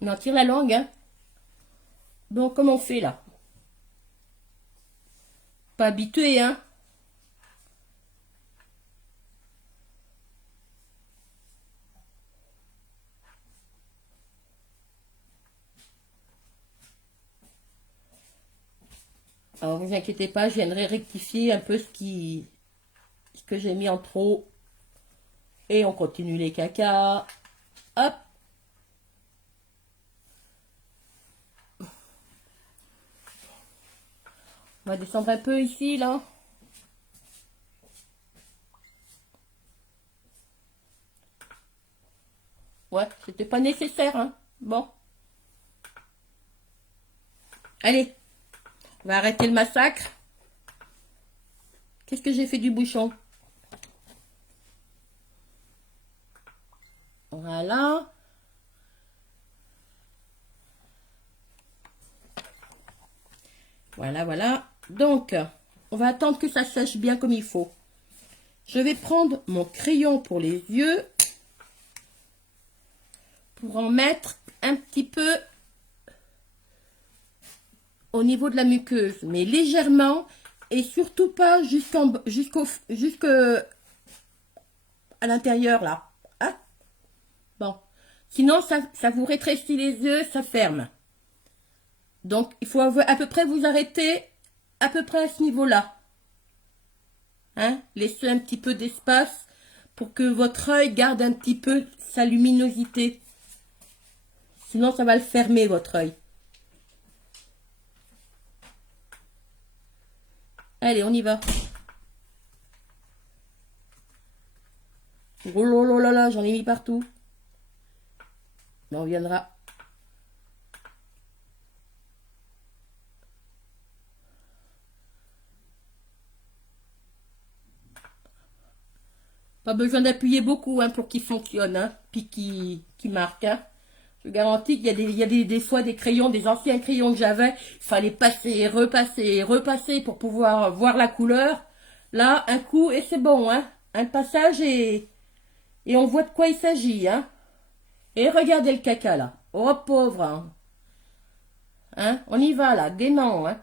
On en tire la langue, hein. Bon, comment on fait, là? Pas habitué, hein. Alors, vous inquiétez pas, je viendrai rectifier un peu ce que j'ai mis en trop. Et on continue les cacas. Hop. On va descendre un peu ici, là. Ouais, c'était pas nécessaire, hein. Bon. Allez. On va arrêter le massacre. Qu'est-ce que j'ai fait du bouchon? Voilà. Voilà. Donc, on va attendre que ça sèche bien comme il faut. Je vais prendre mon crayon pour les yeux. Pour en mettre un petit peu au niveau de la muqueuse. Mais légèrement. Et surtout pas jusqu'à l'intérieur là. Hein? Bon. Sinon, ça vous rétrécit les yeux, ça ferme. Donc, il faut à peu près vous arrêter à peu près à ce niveau-là. Hein? Laissez un petit peu d'espace pour que votre œil garde un petit peu sa luminosité. Sinon, ça va le fermer, votre œil. Allez, on y va. Oh là là, j'en ai mis partout. Mais on viendra. Pas besoin d'appuyer beaucoup hein, pour qu'il fonctionne, hein, puis qu'il marque. Hein. Je garantis qu'il y a des fois des crayons, des anciens crayons que j'avais, il fallait passer, repasser pour pouvoir voir la couleur. Là, un coup et c'est bon, hein. Un passage et on voit de quoi il s'agit, hein. Et regardez le caca là. Oh pauvre, hein. Hein, on y va là, gaiement, hein.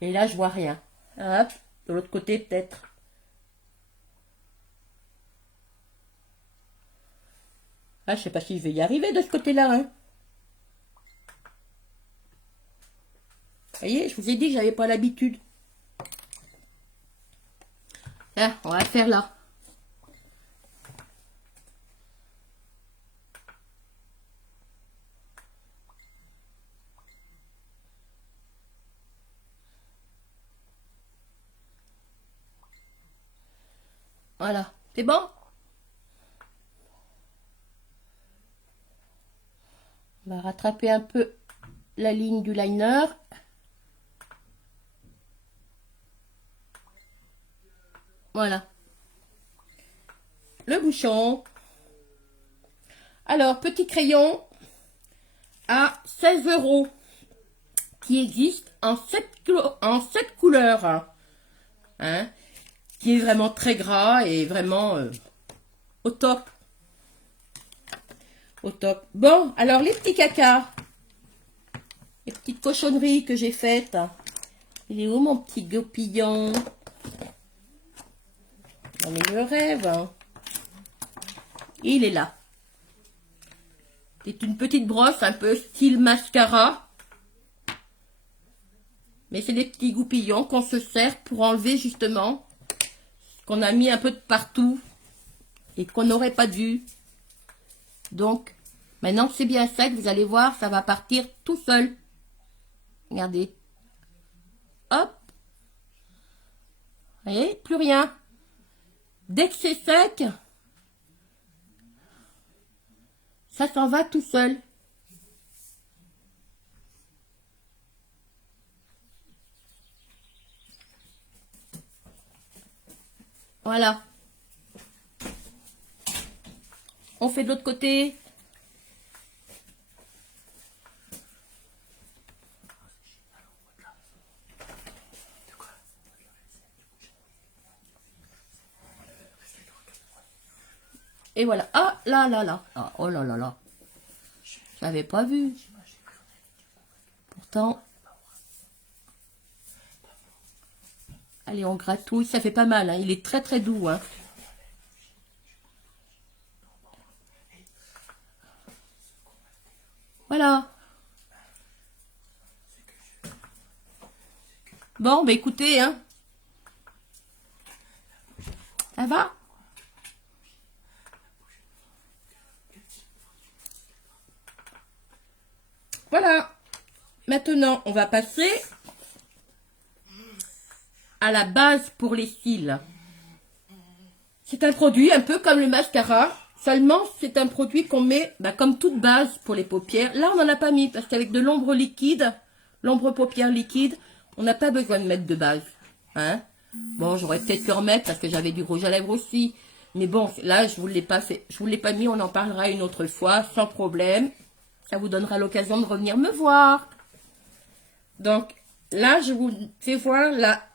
Et là, je vois rien. Hop, de l'autre côté peut-être. Ah, je sais pas si je vais y arriver de ce côté-là, hein. Vous voyez, je vous ai dit que j'avais pas l'habitude. Là, on va faire là. Voilà, c'est bon? On va rattraper un peu la ligne du liner. Voilà. Le bouchon. Alors, petit crayon à 16 € qui existe en 7 couleurs. Hein, qui est vraiment très gras et vraiment au top. Au top. Bon, alors les petits cacas. Les petites cochonneries que j'ai faites. Il est où mon petit goupillon? Non mais le rêve. Hein. Il est là. C'est une petite brosse un peu style mascara. Mais c'est des petits goupillons qu'on se sert pour enlever justement ce qu'on a mis un peu de partout et qu'on n'aurait pas dû. Donc, maintenant que c'est bien sec, vous allez voir, ça va partir tout seul. Regardez. Hop. Vous voyez, plus rien. Dès que c'est sec, ça s'en va tout seul. Voilà. On fait de l'autre côté. Et voilà. Ah, là, là, là. Ah, oh là, là, là. Je l'avais pas vu. Pourtant. Allez, on gratouille. Ça fait pas mal. Hein. Il est très, très doux. Hein. Voilà. Bon, bah écoutez, hein. Ça va? Voilà. Maintenant, on va passer à la base pour les cils. C'est un produit un peu comme le mascara. Seulement, c'est un produit qu'on met comme toute base pour les paupières. Là, on n'en a pas mis parce qu'avec de l'ombre liquide, l'ombre paupière liquide, on n'a pas besoin de mettre de base. Hein? Bon, j'aurais peut-être pu remettre parce que j'avais du rouge à lèvres aussi. Mais bon, là, je vous l'ai pas fait. Je vous l'ai pas mis, on en parlera une autre fois, sans problème. Ça vous donnera l'occasion de revenir me voir. Donc, là, je vous fais voir la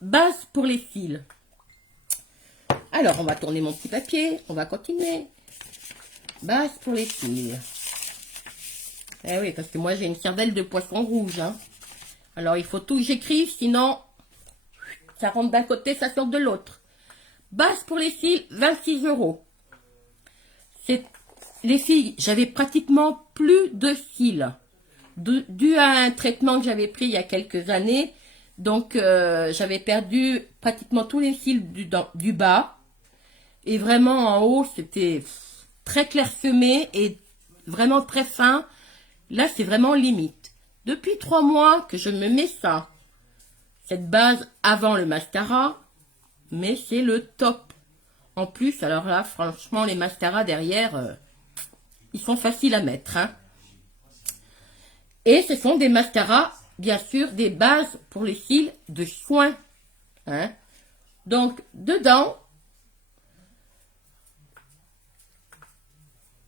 base pour les cils. Alors, on va tourner mon petit papier. On va continuer. Base pour les cils. Eh oui, parce que moi, j'ai une cervelle de poisson rouge. Hein. Alors, il faut tout que j'écrive, sinon, ça rentre d'un côté, ça sort de l'autre. Base pour les cils, 26 €. Les filles, j'avais pratiquement plus de cils. Dû à un traitement que j'avais pris il y a quelques années. Donc, j'avais perdu pratiquement tous les cils du bas. Et vraiment, en haut, c'était très clairsemé et vraiment très fin. Là, c'est vraiment limite. Depuis 3 mois que je me mets ça. Cette base avant le mascara. Mais c'est le top. En plus, alors là, franchement, les mascaras derrière, ils sont faciles à mettre. Hein. Et ce sont des mascaras, bien sûr, des bases pour les cils de soin. Hein. Donc, dedans,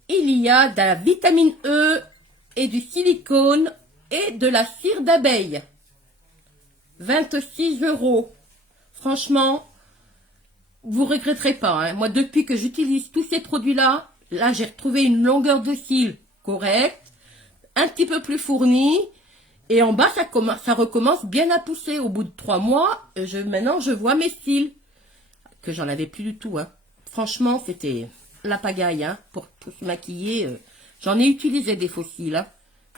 il y a de la vitamine E et du silicone et de la cire d'abeille. 26 €. Franchement, vous regretterez pas. Hein. Moi, depuis que j'utilise tous ces produits-là, là, j'ai retrouvé une longueur de cils correcte, un petit peu plus fournie. Et en bas, ça recommence bien à pousser. Au bout de 3 mois, maintenant, je vois mes cils. Que j'en avais plus du tout. Hein. Franchement, c'était la pagaille. Hein, pour se maquiller. J'en ai utilisé des faux cils. Hein.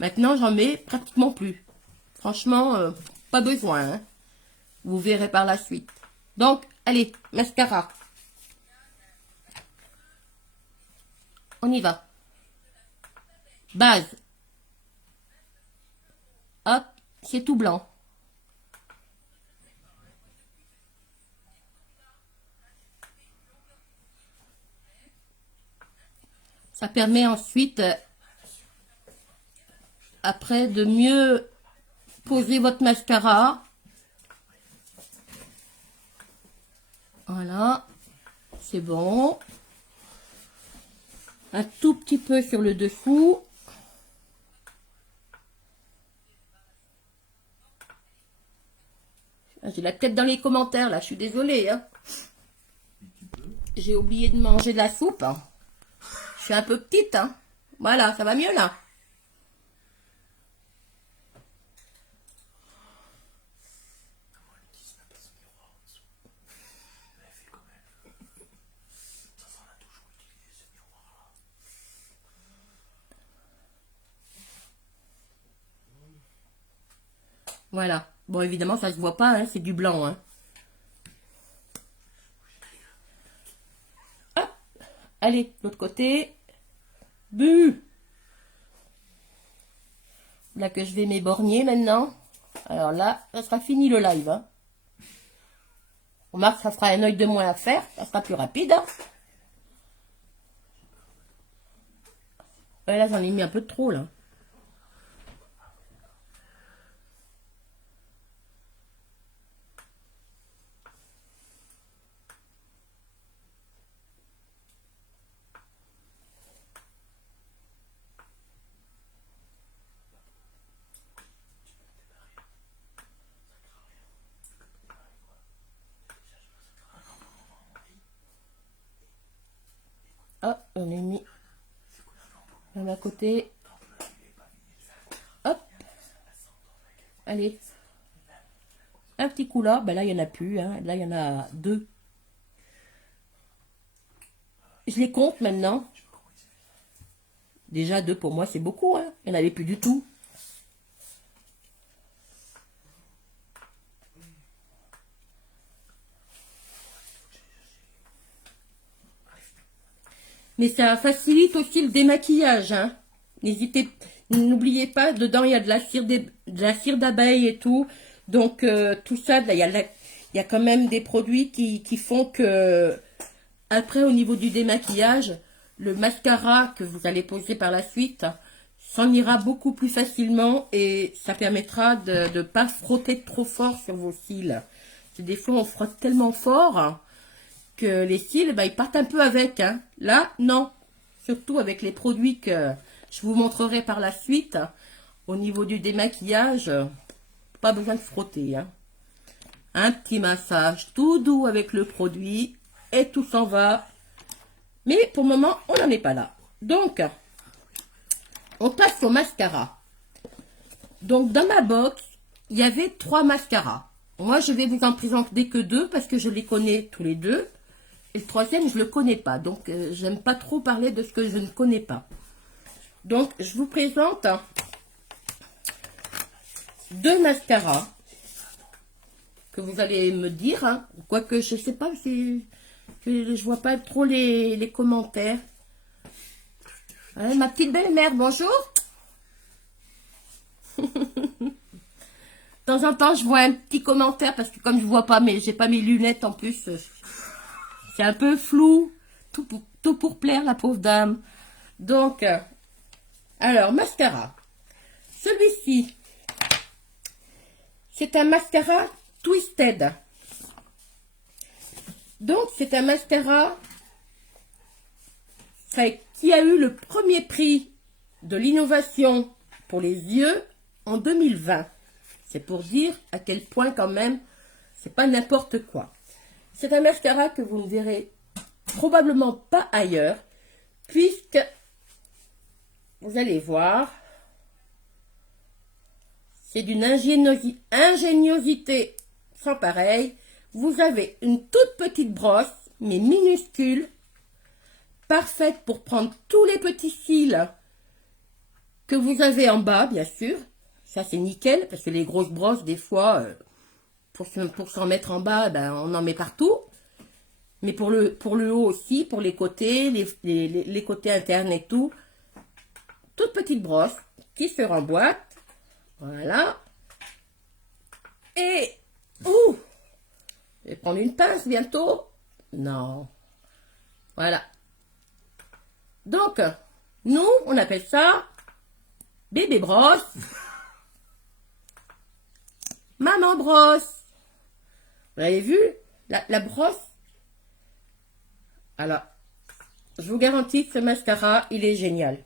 Maintenant, j'en mets pratiquement plus. Franchement, pas besoin. Hein. Vous verrez par la suite. Donc, allez, mascara. On y va. Base. Hop, c'est tout blanc. Ça permet ensuite après de mieux poser votre mascara. Voilà, c'est bon. Un tout petit peu sur le dessous. J'ai la tête dans les commentaires là, je suis désolée. Hein. J'ai oublié de manger de la soupe. Hein. Je suis un peu petite. Hein. Voilà, ça va mieux là. Voilà. Bon, évidemment, ça se voit pas, hein, c'est du blanc. Hein. Hop. Allez, l'autre côté. Bu. Là que je vais m'éborgner maintenant. Alors là, ça sera fini le live. Hein. On remarque, ça fera un œil de moins à faire. Ça sera plus rapide. Hein. Ouais, là, j'en ai mis un peu de trop, là. Hop, on est mis d'un côté. Hop. Allez. Un petit coup là. Ben là, il n'y en a plus. Hein. Là, il y en a 2. Je les compte maintenant. Déjà 2 pour moi, c'est beaucoup. Hein. Il n'y en avait plus du tout. Mais ça facilite aussi le démaquillage. Hein. N'oubliez pas, dedans il y a de la cire d'abeille et tout. Donc tout ça, il y a quand même des produits qui font que, après au niveau du démaquillage, le mascara que vous allez poser par la suite s'en ira beaucoup plus facilement et ça permettra de ne pas frotter trop fort sur vos cils. Des fois on frotte tellement fort que les cils, ben, ils partent un peu avec. Hein. Là, non. Surtout avec les produits que je vous montrerai par la suite. Au niveau du démaquillage, pas besoin de frotter. Hein. Un petit massage tout doux avec le produit et tout s'en va. Mais pour le moment, on n'en est pas là. Donc, on passe au mascara. Donc, dans ma box, il y avait 3 mascaras. Moi, je vais vous en présenter que 2 parce que je les connais tous les 2. Et le 3e, je ne le connais pas. Donc, j'aime pas trop parler de ce que je ne connais pas. Donc, je vous présente 2 mascaras que vous allez me dire. Hein. Quoique, je ne sais pas si... Je vois pas trop les commentaires. Ma petite belle-mère, bonjour. De temps en temps, je vois un petit commentaire parce que comme je vois pas, mais j'ai pas mes lunettes en plus... C'est un peu flou, tout pour plaire la pauvre dame. Donc, alors, mascara. Celui-ci, c'est un mascara Twisted. Donc, c'est un mascara qui a eu le premier prix de l'innovation pour les yeux en 2020. C'est pour dire à quel point quand même, c'est pas n'importe quoi. C'est un mascara que vous ne verrez probablement pas ailleurs, puisque, vous allez voir, c'est d'une ingéniosité sans pareil. Vous avez une toute petite brosse, mais minuscule, parfaite pour prendre tous les petits cils que vous avez en bas, bien sûr. Ça, c'est nickel, parce que les grosses brosses, des fois... Pour s'en mettre en bas, ben, on en met partout. Mais pour le haut aussi, pour les côtés, les côtés internes et tout. Toute petite brosse qui se remboîte. Voilà. Et... Ouh! Je vais prendre une pince bientôt. Non. Voilà. Donc, nous, on appelle ça Bébé brosse. Maman brosse. Vous avez vu la brosse? Alors, je vous garantis que ce mascara, il est génial.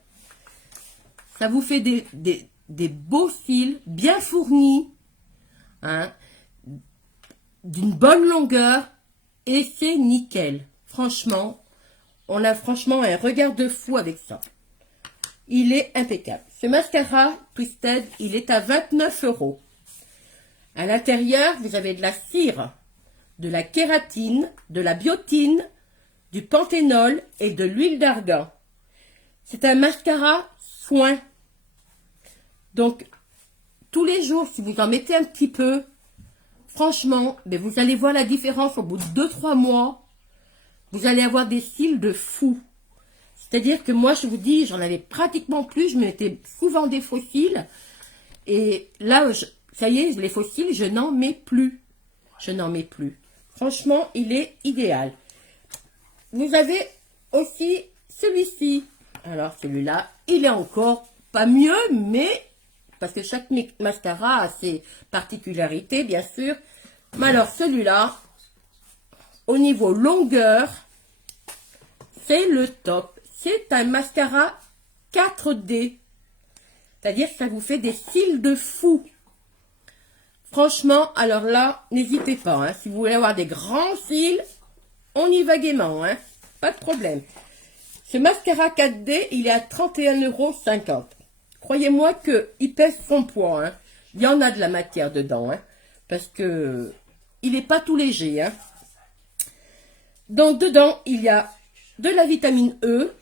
Ça vous fait des beaux cils bien fournis, hein, d'une bonne longueur, et c'est nickel. Franchement, on a franchement un regard de fou avec ça. Il est impeccable. Ce mascara Twisted, il est à 29 €. À l'intérieur, vous avez de la cire, de la kératine, de la biotine, du panthénol et de l'huile d'argan. C'est un mascara soin. Donc, tous les jours, si vous en mettez un petit peu, franchement, mais vous allez voir la différence au bout de 2-3 mois. Vous allez avoir des cils de fou. C'est-à-dire que moi, je vous dis, j'en avais pratiquement plus. Je me mettais souvent des faux cils. Et là, ça y est, les faux cils, je n'en mets plus. Je n'en mets plus. Franchement, il est idéal. Vous avez aussi celui-ci. Alors, celui-là, il est encore pas mieux, mais... Parce que chaque mascara a ses particularités, bien sûr. Mais alors, celui-là, au niveau longueur, c'est le top. C'est un mascara 4D. C'est-à-dire que ça vous fait des cils de fou. Franchement, alors là, n'hésitez pas. Hein. Si vous voulez avoir des grands cils, on y va gaiement. Hein. Pas de problème. Ce mascara 4D, il est à 31,50 €. Croyez-moi qu'il pèse son poids. Hein. Il y en a de la matière dedans. Hein, parce que il n'est pas tout léger. Hein. Donc, dedans, il y a de la vitamine E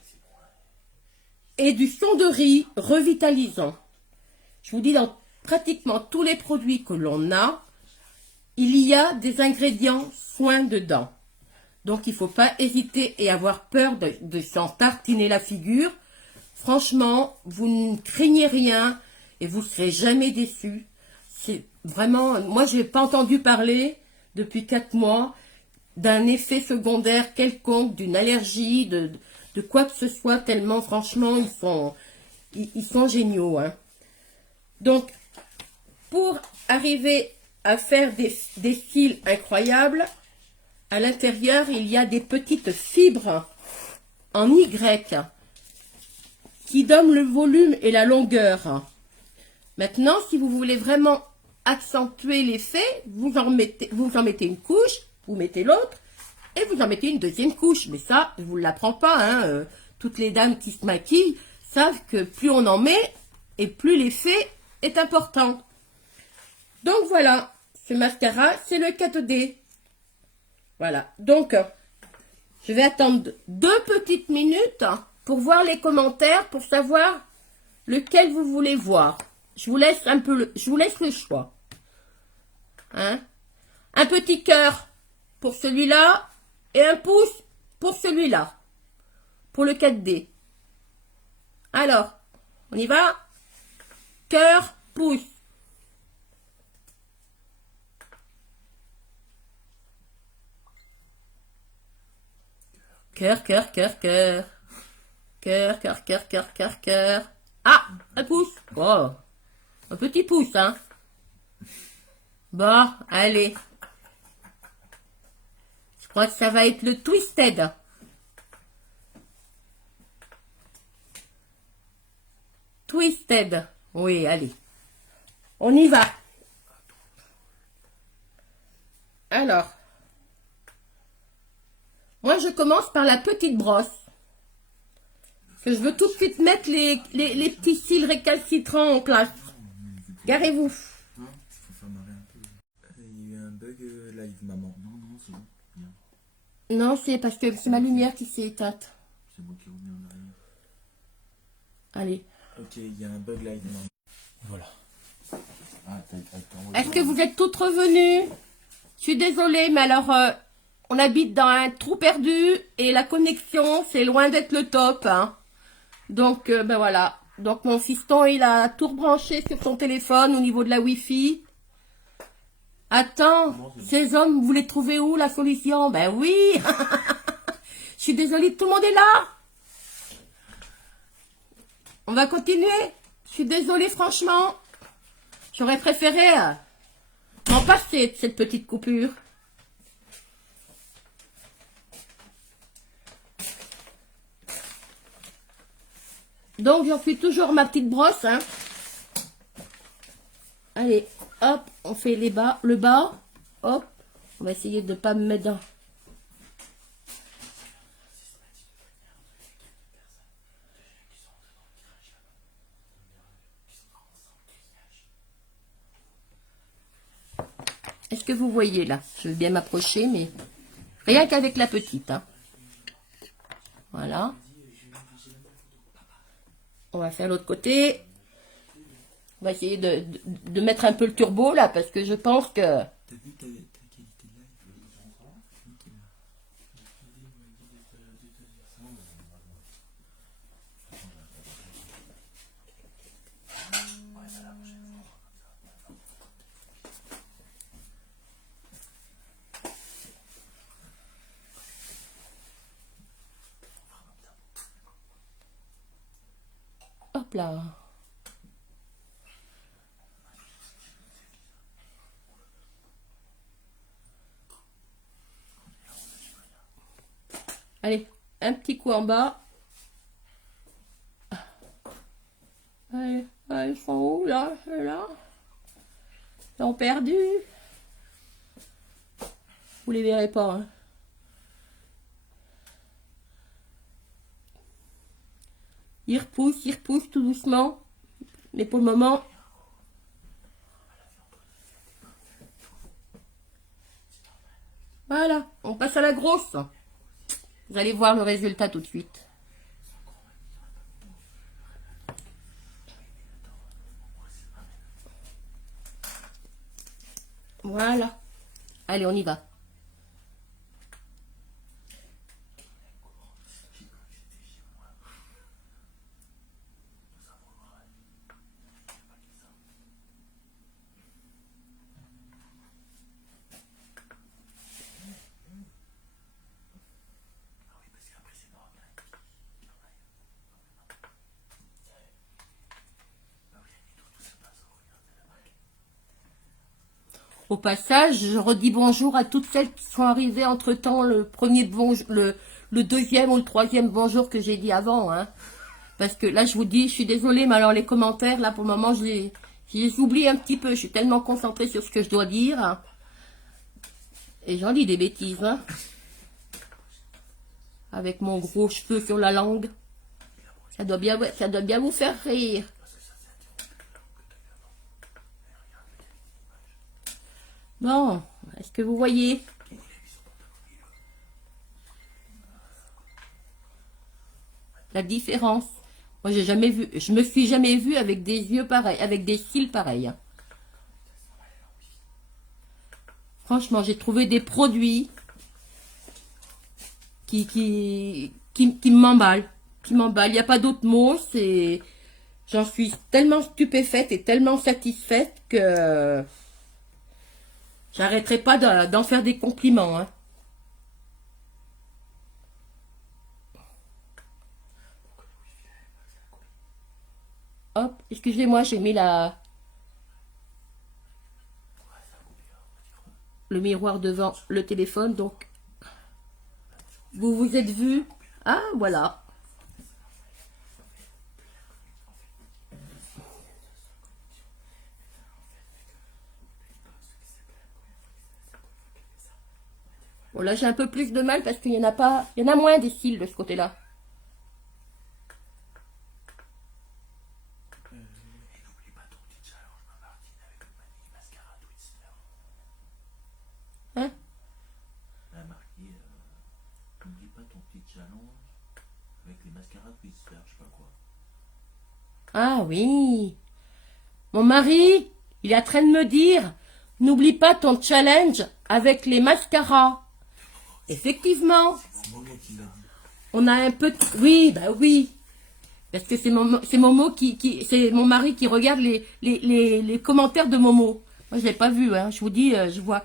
et du son de riz revitalisant. Je vous dis, dans pratiquement tous les produits que l'on a, il y a des ingrédients soins dedans. Donc, il ne faut pas hésiter et avoir peur de s'en tartiner la figure. Franchement, vous ne craignez rien et vous ne serez jamais déçus. C'est vraiment... Moi, je n'ai pas entendu parler depuis 4 mois d'un effet secondaire quelconque, d'une allergie, de quoi que ce soit, tellement, franchement, ils sont géniaux. Hein. Donc, pour arriver à faire des cils incroyables, à l'intérieur, il y a des petites fibres en Y qui donnent le volume et la longueur. Maintenant, si vous voulez vraiment accentuer l'effet, vous en mettez une couche, vous mettez l'autre, et vous en mettez une deuxième couche. Mais ça, je ne vous l'apprends pas. Hein. Toutes les dames qui se maquillent savent que plus on en met, et plus l'effet est important. Donc voilà, ce mascara, c'est le 4D. Voilà, donc, je vais attendre 2 petites minutes pour voir les commentaires, pour savoir lequel vous voulez voir. Je vous laisse le choix. Hein? Un petit cœur pour celui-là et un pouce pour celui-là. Pour le 4D. Alors, on y va? Cœur, pouce. Cœur, cœur, cœur, cœur. Cœur, cœur, cœur, cœur, cœur, cœur. Ah, un pouce. Oh, un petit pouce, hein. Bon, allez. Je crois que ça va être le Twisted. Twisted. Oui, allez. On y va. Alors. Moi, je commence par la petite brosse. Que je veux tout de suite mettre les petits cils récalcitrants en place. Garez-vous. Faut faire marrer un peu. Il y a eu un bug live, maman. Non, c'est bon. Bien. Non, c'est parce que c'est ma lumière qui s'est éteinte. C'est moi qui reviens en arrière. Allez. Ok, il y a un bug live, maman. Voilà. Ah, Est-ce que vous êtes toutes revenues? Je suis désolée, mais alors, on habite dans un trou perdu et la connexion, c'est loin d'être le top. Hein. Donc, ben voilà. Donc, mon fiston, il a tout rebranché sur son téléphone au niveau de la Wi-Fi. Attends, ces hommes, vous les trouvez où, la solution? Ben oui. Je suis désolée, tout le monde est là. On va continuer. suis désolée, franchement. J'aurais préféré m'en passer de cette petite coupure. Donc, j'en fais toujours ma petite brosse. Hein. Allez, hop, on fait les bas, le bas. Hop, on va essayer de ne pas me mettre dans... Est-ce que vous voyez là? Je vais bien m'approcher, mais rien qu'avec la petite. Hein. Voilà. On va faire l'autre côté. On va essayer de mettre un peu le turbo là, parce que je pense que... T'as vu ta qualité de live? Nickel. Hop là. Allez, un petit coup en bas. Allez, ils sont où là? Là. Ils sont perdus. Vous les verrez pas. Hein. Ils repoussent tout doucement. Mais pour le moment... Voilà, on passe à la grosse. Vous allez voir le résultat tout de suite. Voilà. Allez, on y va. Au passage, je redis bonjour à toutes celles qui sont arrivées entre-temps, le premier bonjour, le deuxième ou le troisième bonjour que j'ai dit avant. Hein. Parce que là, je vous dis, je suis désolée, mais alors les commentaires, là, pour le moment, je les oublie un petit peu. Je suis tellement concentrée sur ce que je dois dire. Hein. Et j'en dis des bêtises. Hein. Avec mon gros cheveu sur la langue. Ça doit bien vous faire rire. Bon, est-ce que vous voyez? La différence. Moi, j'ai jamais vu, je me suis jamais vue avec des yeux pareils, avec des cils pareils. Hein. Franchement, j'ai trouvé des produits qui m'emballent. Il n'y a pas d'autre mot. J'en suis tellement stupéfaite et tellement satisfaite que j'arrêterai pas d'en faire des compliments. Hein. Hop, excusez-moi, j'ai mis le miroir devant le téléphone, donc vous vous êtes vu. Ah, voilà. Bon, là, j'ai un peu plus de mal parce qu'il y en a pas, il y en a moins des cils de ce côté-là. Hein? Elle a marqué, n'oublie pas ton petit challenge avec les mascaras Twister, je sais pas quoi. Ah oui. Mon mari, il est en train de me dire, n'oublie pas ton challenge avec les mascaras. Effectivement. On a un peu... Oui, bah oui. Parce que c'est Momo c'est mon mari qui regarde les commentaires de Momo. Moi, je l'ai pas vu, hein. Je vous dis, je vois...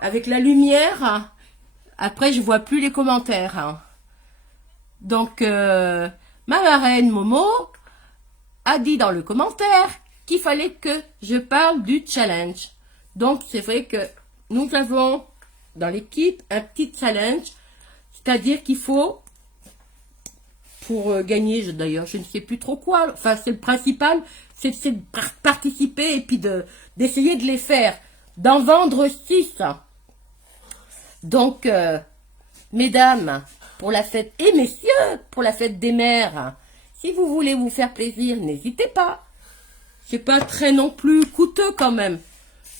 Avec la lumière, après, je vois plus les commentaires. Hein. Donc, ma marraine Momo, a dit dans le commentaire qu'il fallait que je parle du challenge. Donc, c'est vrai que nous avons dans l'équipe un petit challenge, c'est-à-dire qu'il faut, pour gagner, d'ailleurs, je ne sais plus trop quoi, enfin, c'est le principal, c'est de participer et puis d'essayer de les faire, d'en vendre 6. Donc, mesdames, pour la fête, et messieurs, pour la fête des mères, si vous voulez vous faire plaisir, n'hésitez pas. C'est pas très non plus coûteux quand même.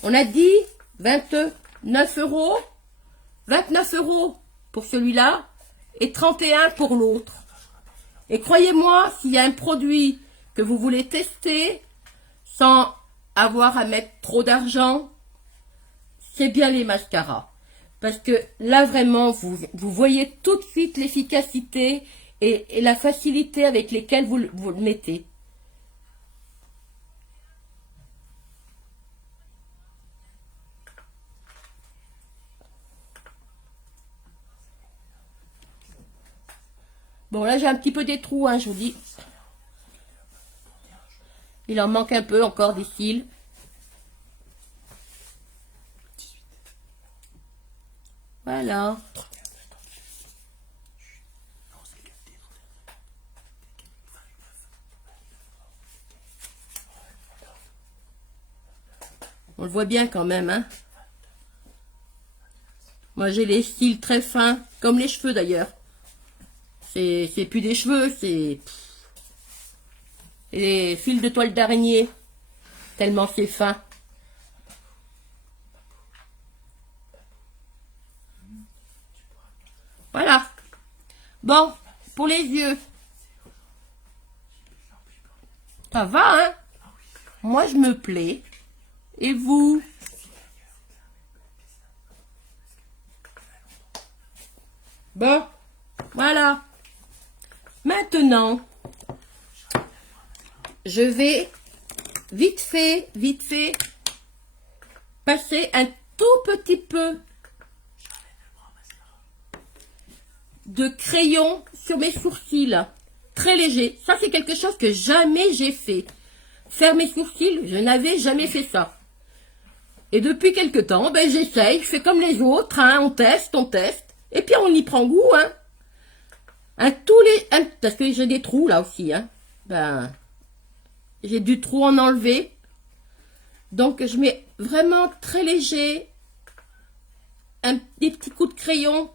On a dit 29 euros, 29 euros pour celui-là et 31 pour l'autre. Et croyez-moi, s'il y a un produit que vous voulez tester sans avoir à mettre trop d'argent, c'est bien les mascaras. Parce que là, vraiment, vous voyez tout de suite l'efficacité et la facilité avec lesquelles vous le mettez. Bon, là, j'ai un petit peu des trous, hein, je vous dis. Il en manque un peu encore des cils. Voilà. On le voit bien quand même, hein. Moi, j'ai les cils très fins, comme les cheveux d'ailleurs. C'est plus des cheveux, c'est les fils de toile d'araignée, tellement c'est fin. Voilà. Bon, pour les yeux. Ça va, hein? Moi, je me plais. Et vous? Bon, voilà. Maintenant, je vais vite fait, passer un tout petit peu de crayon sur mes sourcils. Très léger. Ça, c'est quelque chose que jamais j'ai fait. Faire mes sourcils, je n'avais jamais fait ça. Et depuis quelque temps, ben, j'essaye, je fais comme les autres, hein, on teste, et puis on y prend goût, hein. Parce que j'ai des trous là aussi, hein. Ben, j'ai du trou en enlever. Donc, je mets vraiment très léger, des petits coups de crayon.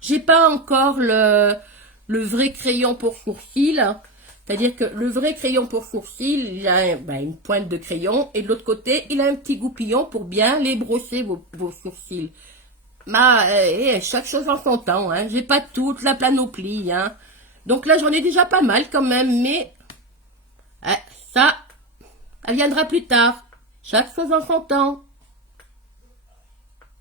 J'ai pas encore le vrai crayon pour sourcils. C'est-à-dire que le vrai crayon pour sourcils, il a une pointe de crayon. Et de l'autre côté, il a un petit goupillon pour bien les brosser, vos sourcils. Chaque chose en son temps. Hein. J'ai pas toute la panoplie. Hein. Donc là, j'en ai déjà pas mal quand même. Mais ça viendra plus tard. Chaque chose en son temps.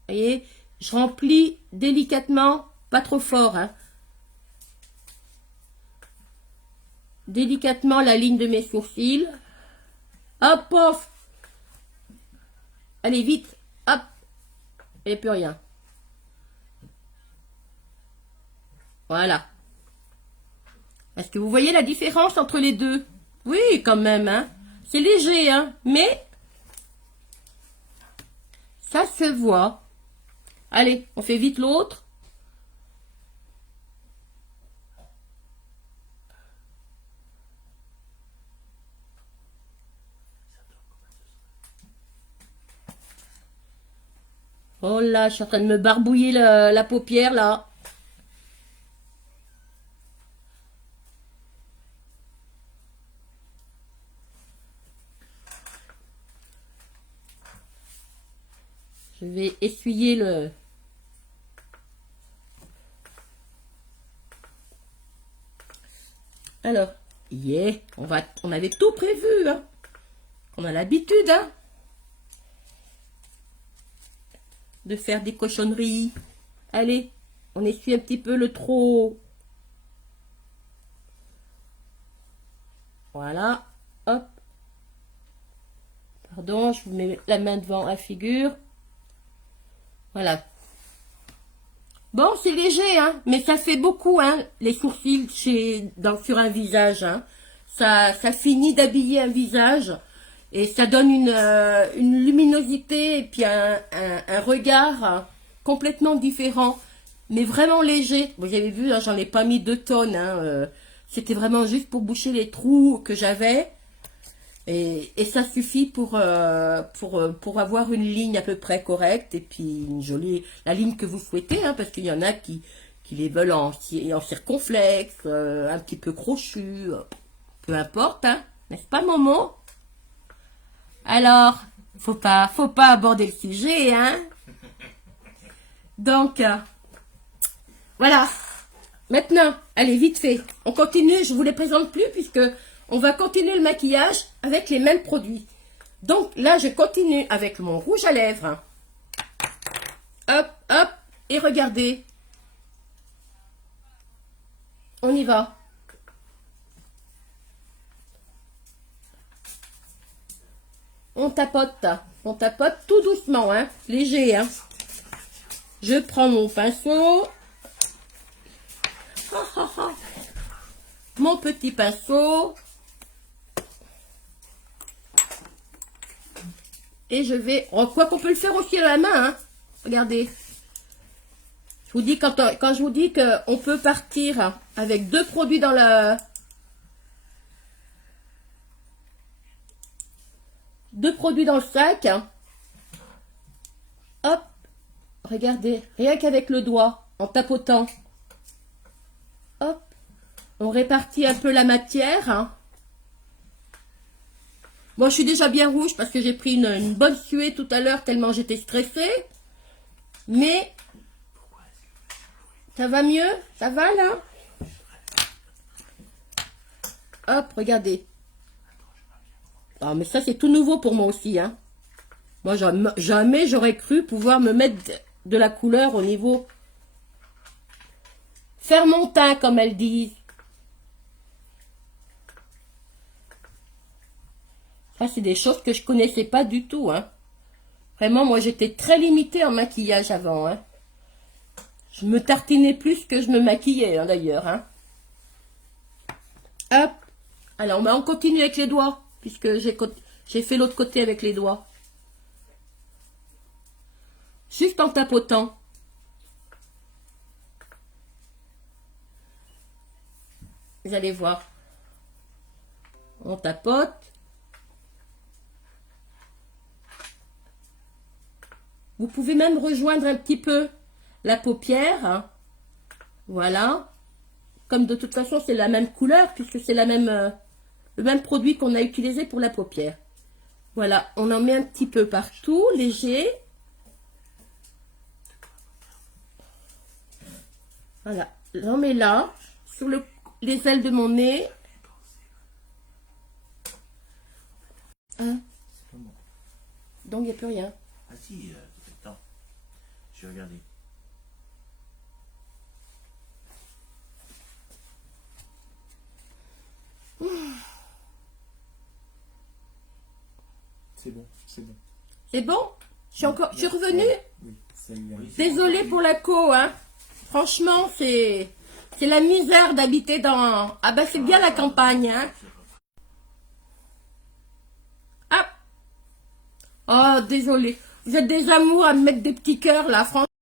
Vous voyez, je remplis délicatement, pas trop fort, hein. Délicatement la ligne de mes sourcils. Hop, pof. Allez, vite. Hop. Et plus rien. Voilà. Est-ce que vous voyez la différence entre les deux? Oui, quand même, hein. C'est léger, hein. Mais ça se voit. Allez, on fait vite l'autre. Oh là, je suis en train de me barbouiller la paupière, là. Je vais essuyer le... Alors, on avait tout prévu, hein. On a l'habitude, hein, de faire des cochonneries. Allez, on essuie un petit peu le trop. Voilà, hop. Pardon, je vous mets la main devant la figure. Voilà. Bon, c'est léger, hein, mais ça fait beaucoup, hein, les sourcils sur un visage, hein. ça finit d'habiller un visage et ça donne une luminosité et puis un regard complètement différent, mais vraiment léger. Vous avez vu, hein, j'en ai pas mis 2 tonnes. Hein, c'était vraiment juste pour boucher les trous que j'avais. Et ça suffit pour avoir une ligne à peu près correcte et puis une jolie, la ligne que vous souhaitez, hein, parce qu'il y en a qui les veulent en circonflexe, un petit peu crochu, peu importe, hein, n'est-ce pas Momo? Alors, faut pas aborder le sujet, hein. Donc, voilà. Maintenant, allez, vite fait, on continue, je vous les présente plus puisque on va continuer le maquillage avec les mêmes produits. Donc là, je continue avec mon rouge à lèvres. Hop, hop, et regardez. On y va. On tapote tout doucement, hein, léger, hein. Je prends mon pinceau. Mon petit pinceau. Et je vais... Oh, quoi qu'on peut le faire aussi à la main, hein. Regardez. Je vous dis, quand je vous dis qu'on peut partir avec 2 produits dans le... 2 produits dans le sac. Hop. Regardez. Rien qu'avec le doigt, en tapotant. Hop. On répartit un peu la matière, hein. Moi, je suis déjà bien rouge parce que j'ai pris une bonne suée tout à l'heure tellement j'étais stressée. Mais, ça va mieux? Ça va, là? Hop, regardez. Ah, mais ça, c'est tout nouveau pour moi aussi, hein. Moi, jamais j'aurais cru pouvoir me mettre de la couleur au niveau... Faire mon teint, comme elles disent. Ça, c'est des choses que je connaissais pas du tout, hein. Vraiment, moi, j'étais très limitée en maquillage avant, hein. Je me tartinais plus que je me maquillais, hein, d'ailleurs, hein. Hop. Alors, on continue avec les doigts, puisque j'ai fait l'autre côté avec les doigts. Juste en tapotant. Vous allez voir. On tapote. Vous pouvez même rejoindre un petit peu la paupière. Hein. Voilà. Comme de toute façon, c'est la même couleur, puisque c'est le même produit qu'on a utilisé pour la paupière. Voilà. On en met un petit peu partout, léger. Voilà. J'en mets là, sur les ailes de mon nez. Hein? Donc, il n'y a plus rien. Ah si, attends. Je vais regarder. C'est bon, c'est bon. C'est bon? Je suis revenue? Oui, ça y est. Oui. Désolée pour la co, hein. Franchement, c'est la misère d'habiter dans... Ah ben, c'est bien la campagne, hein. Ah. Oh, désolée. Vous êtes des amours à me mettre des petits cœurs, là, franchement.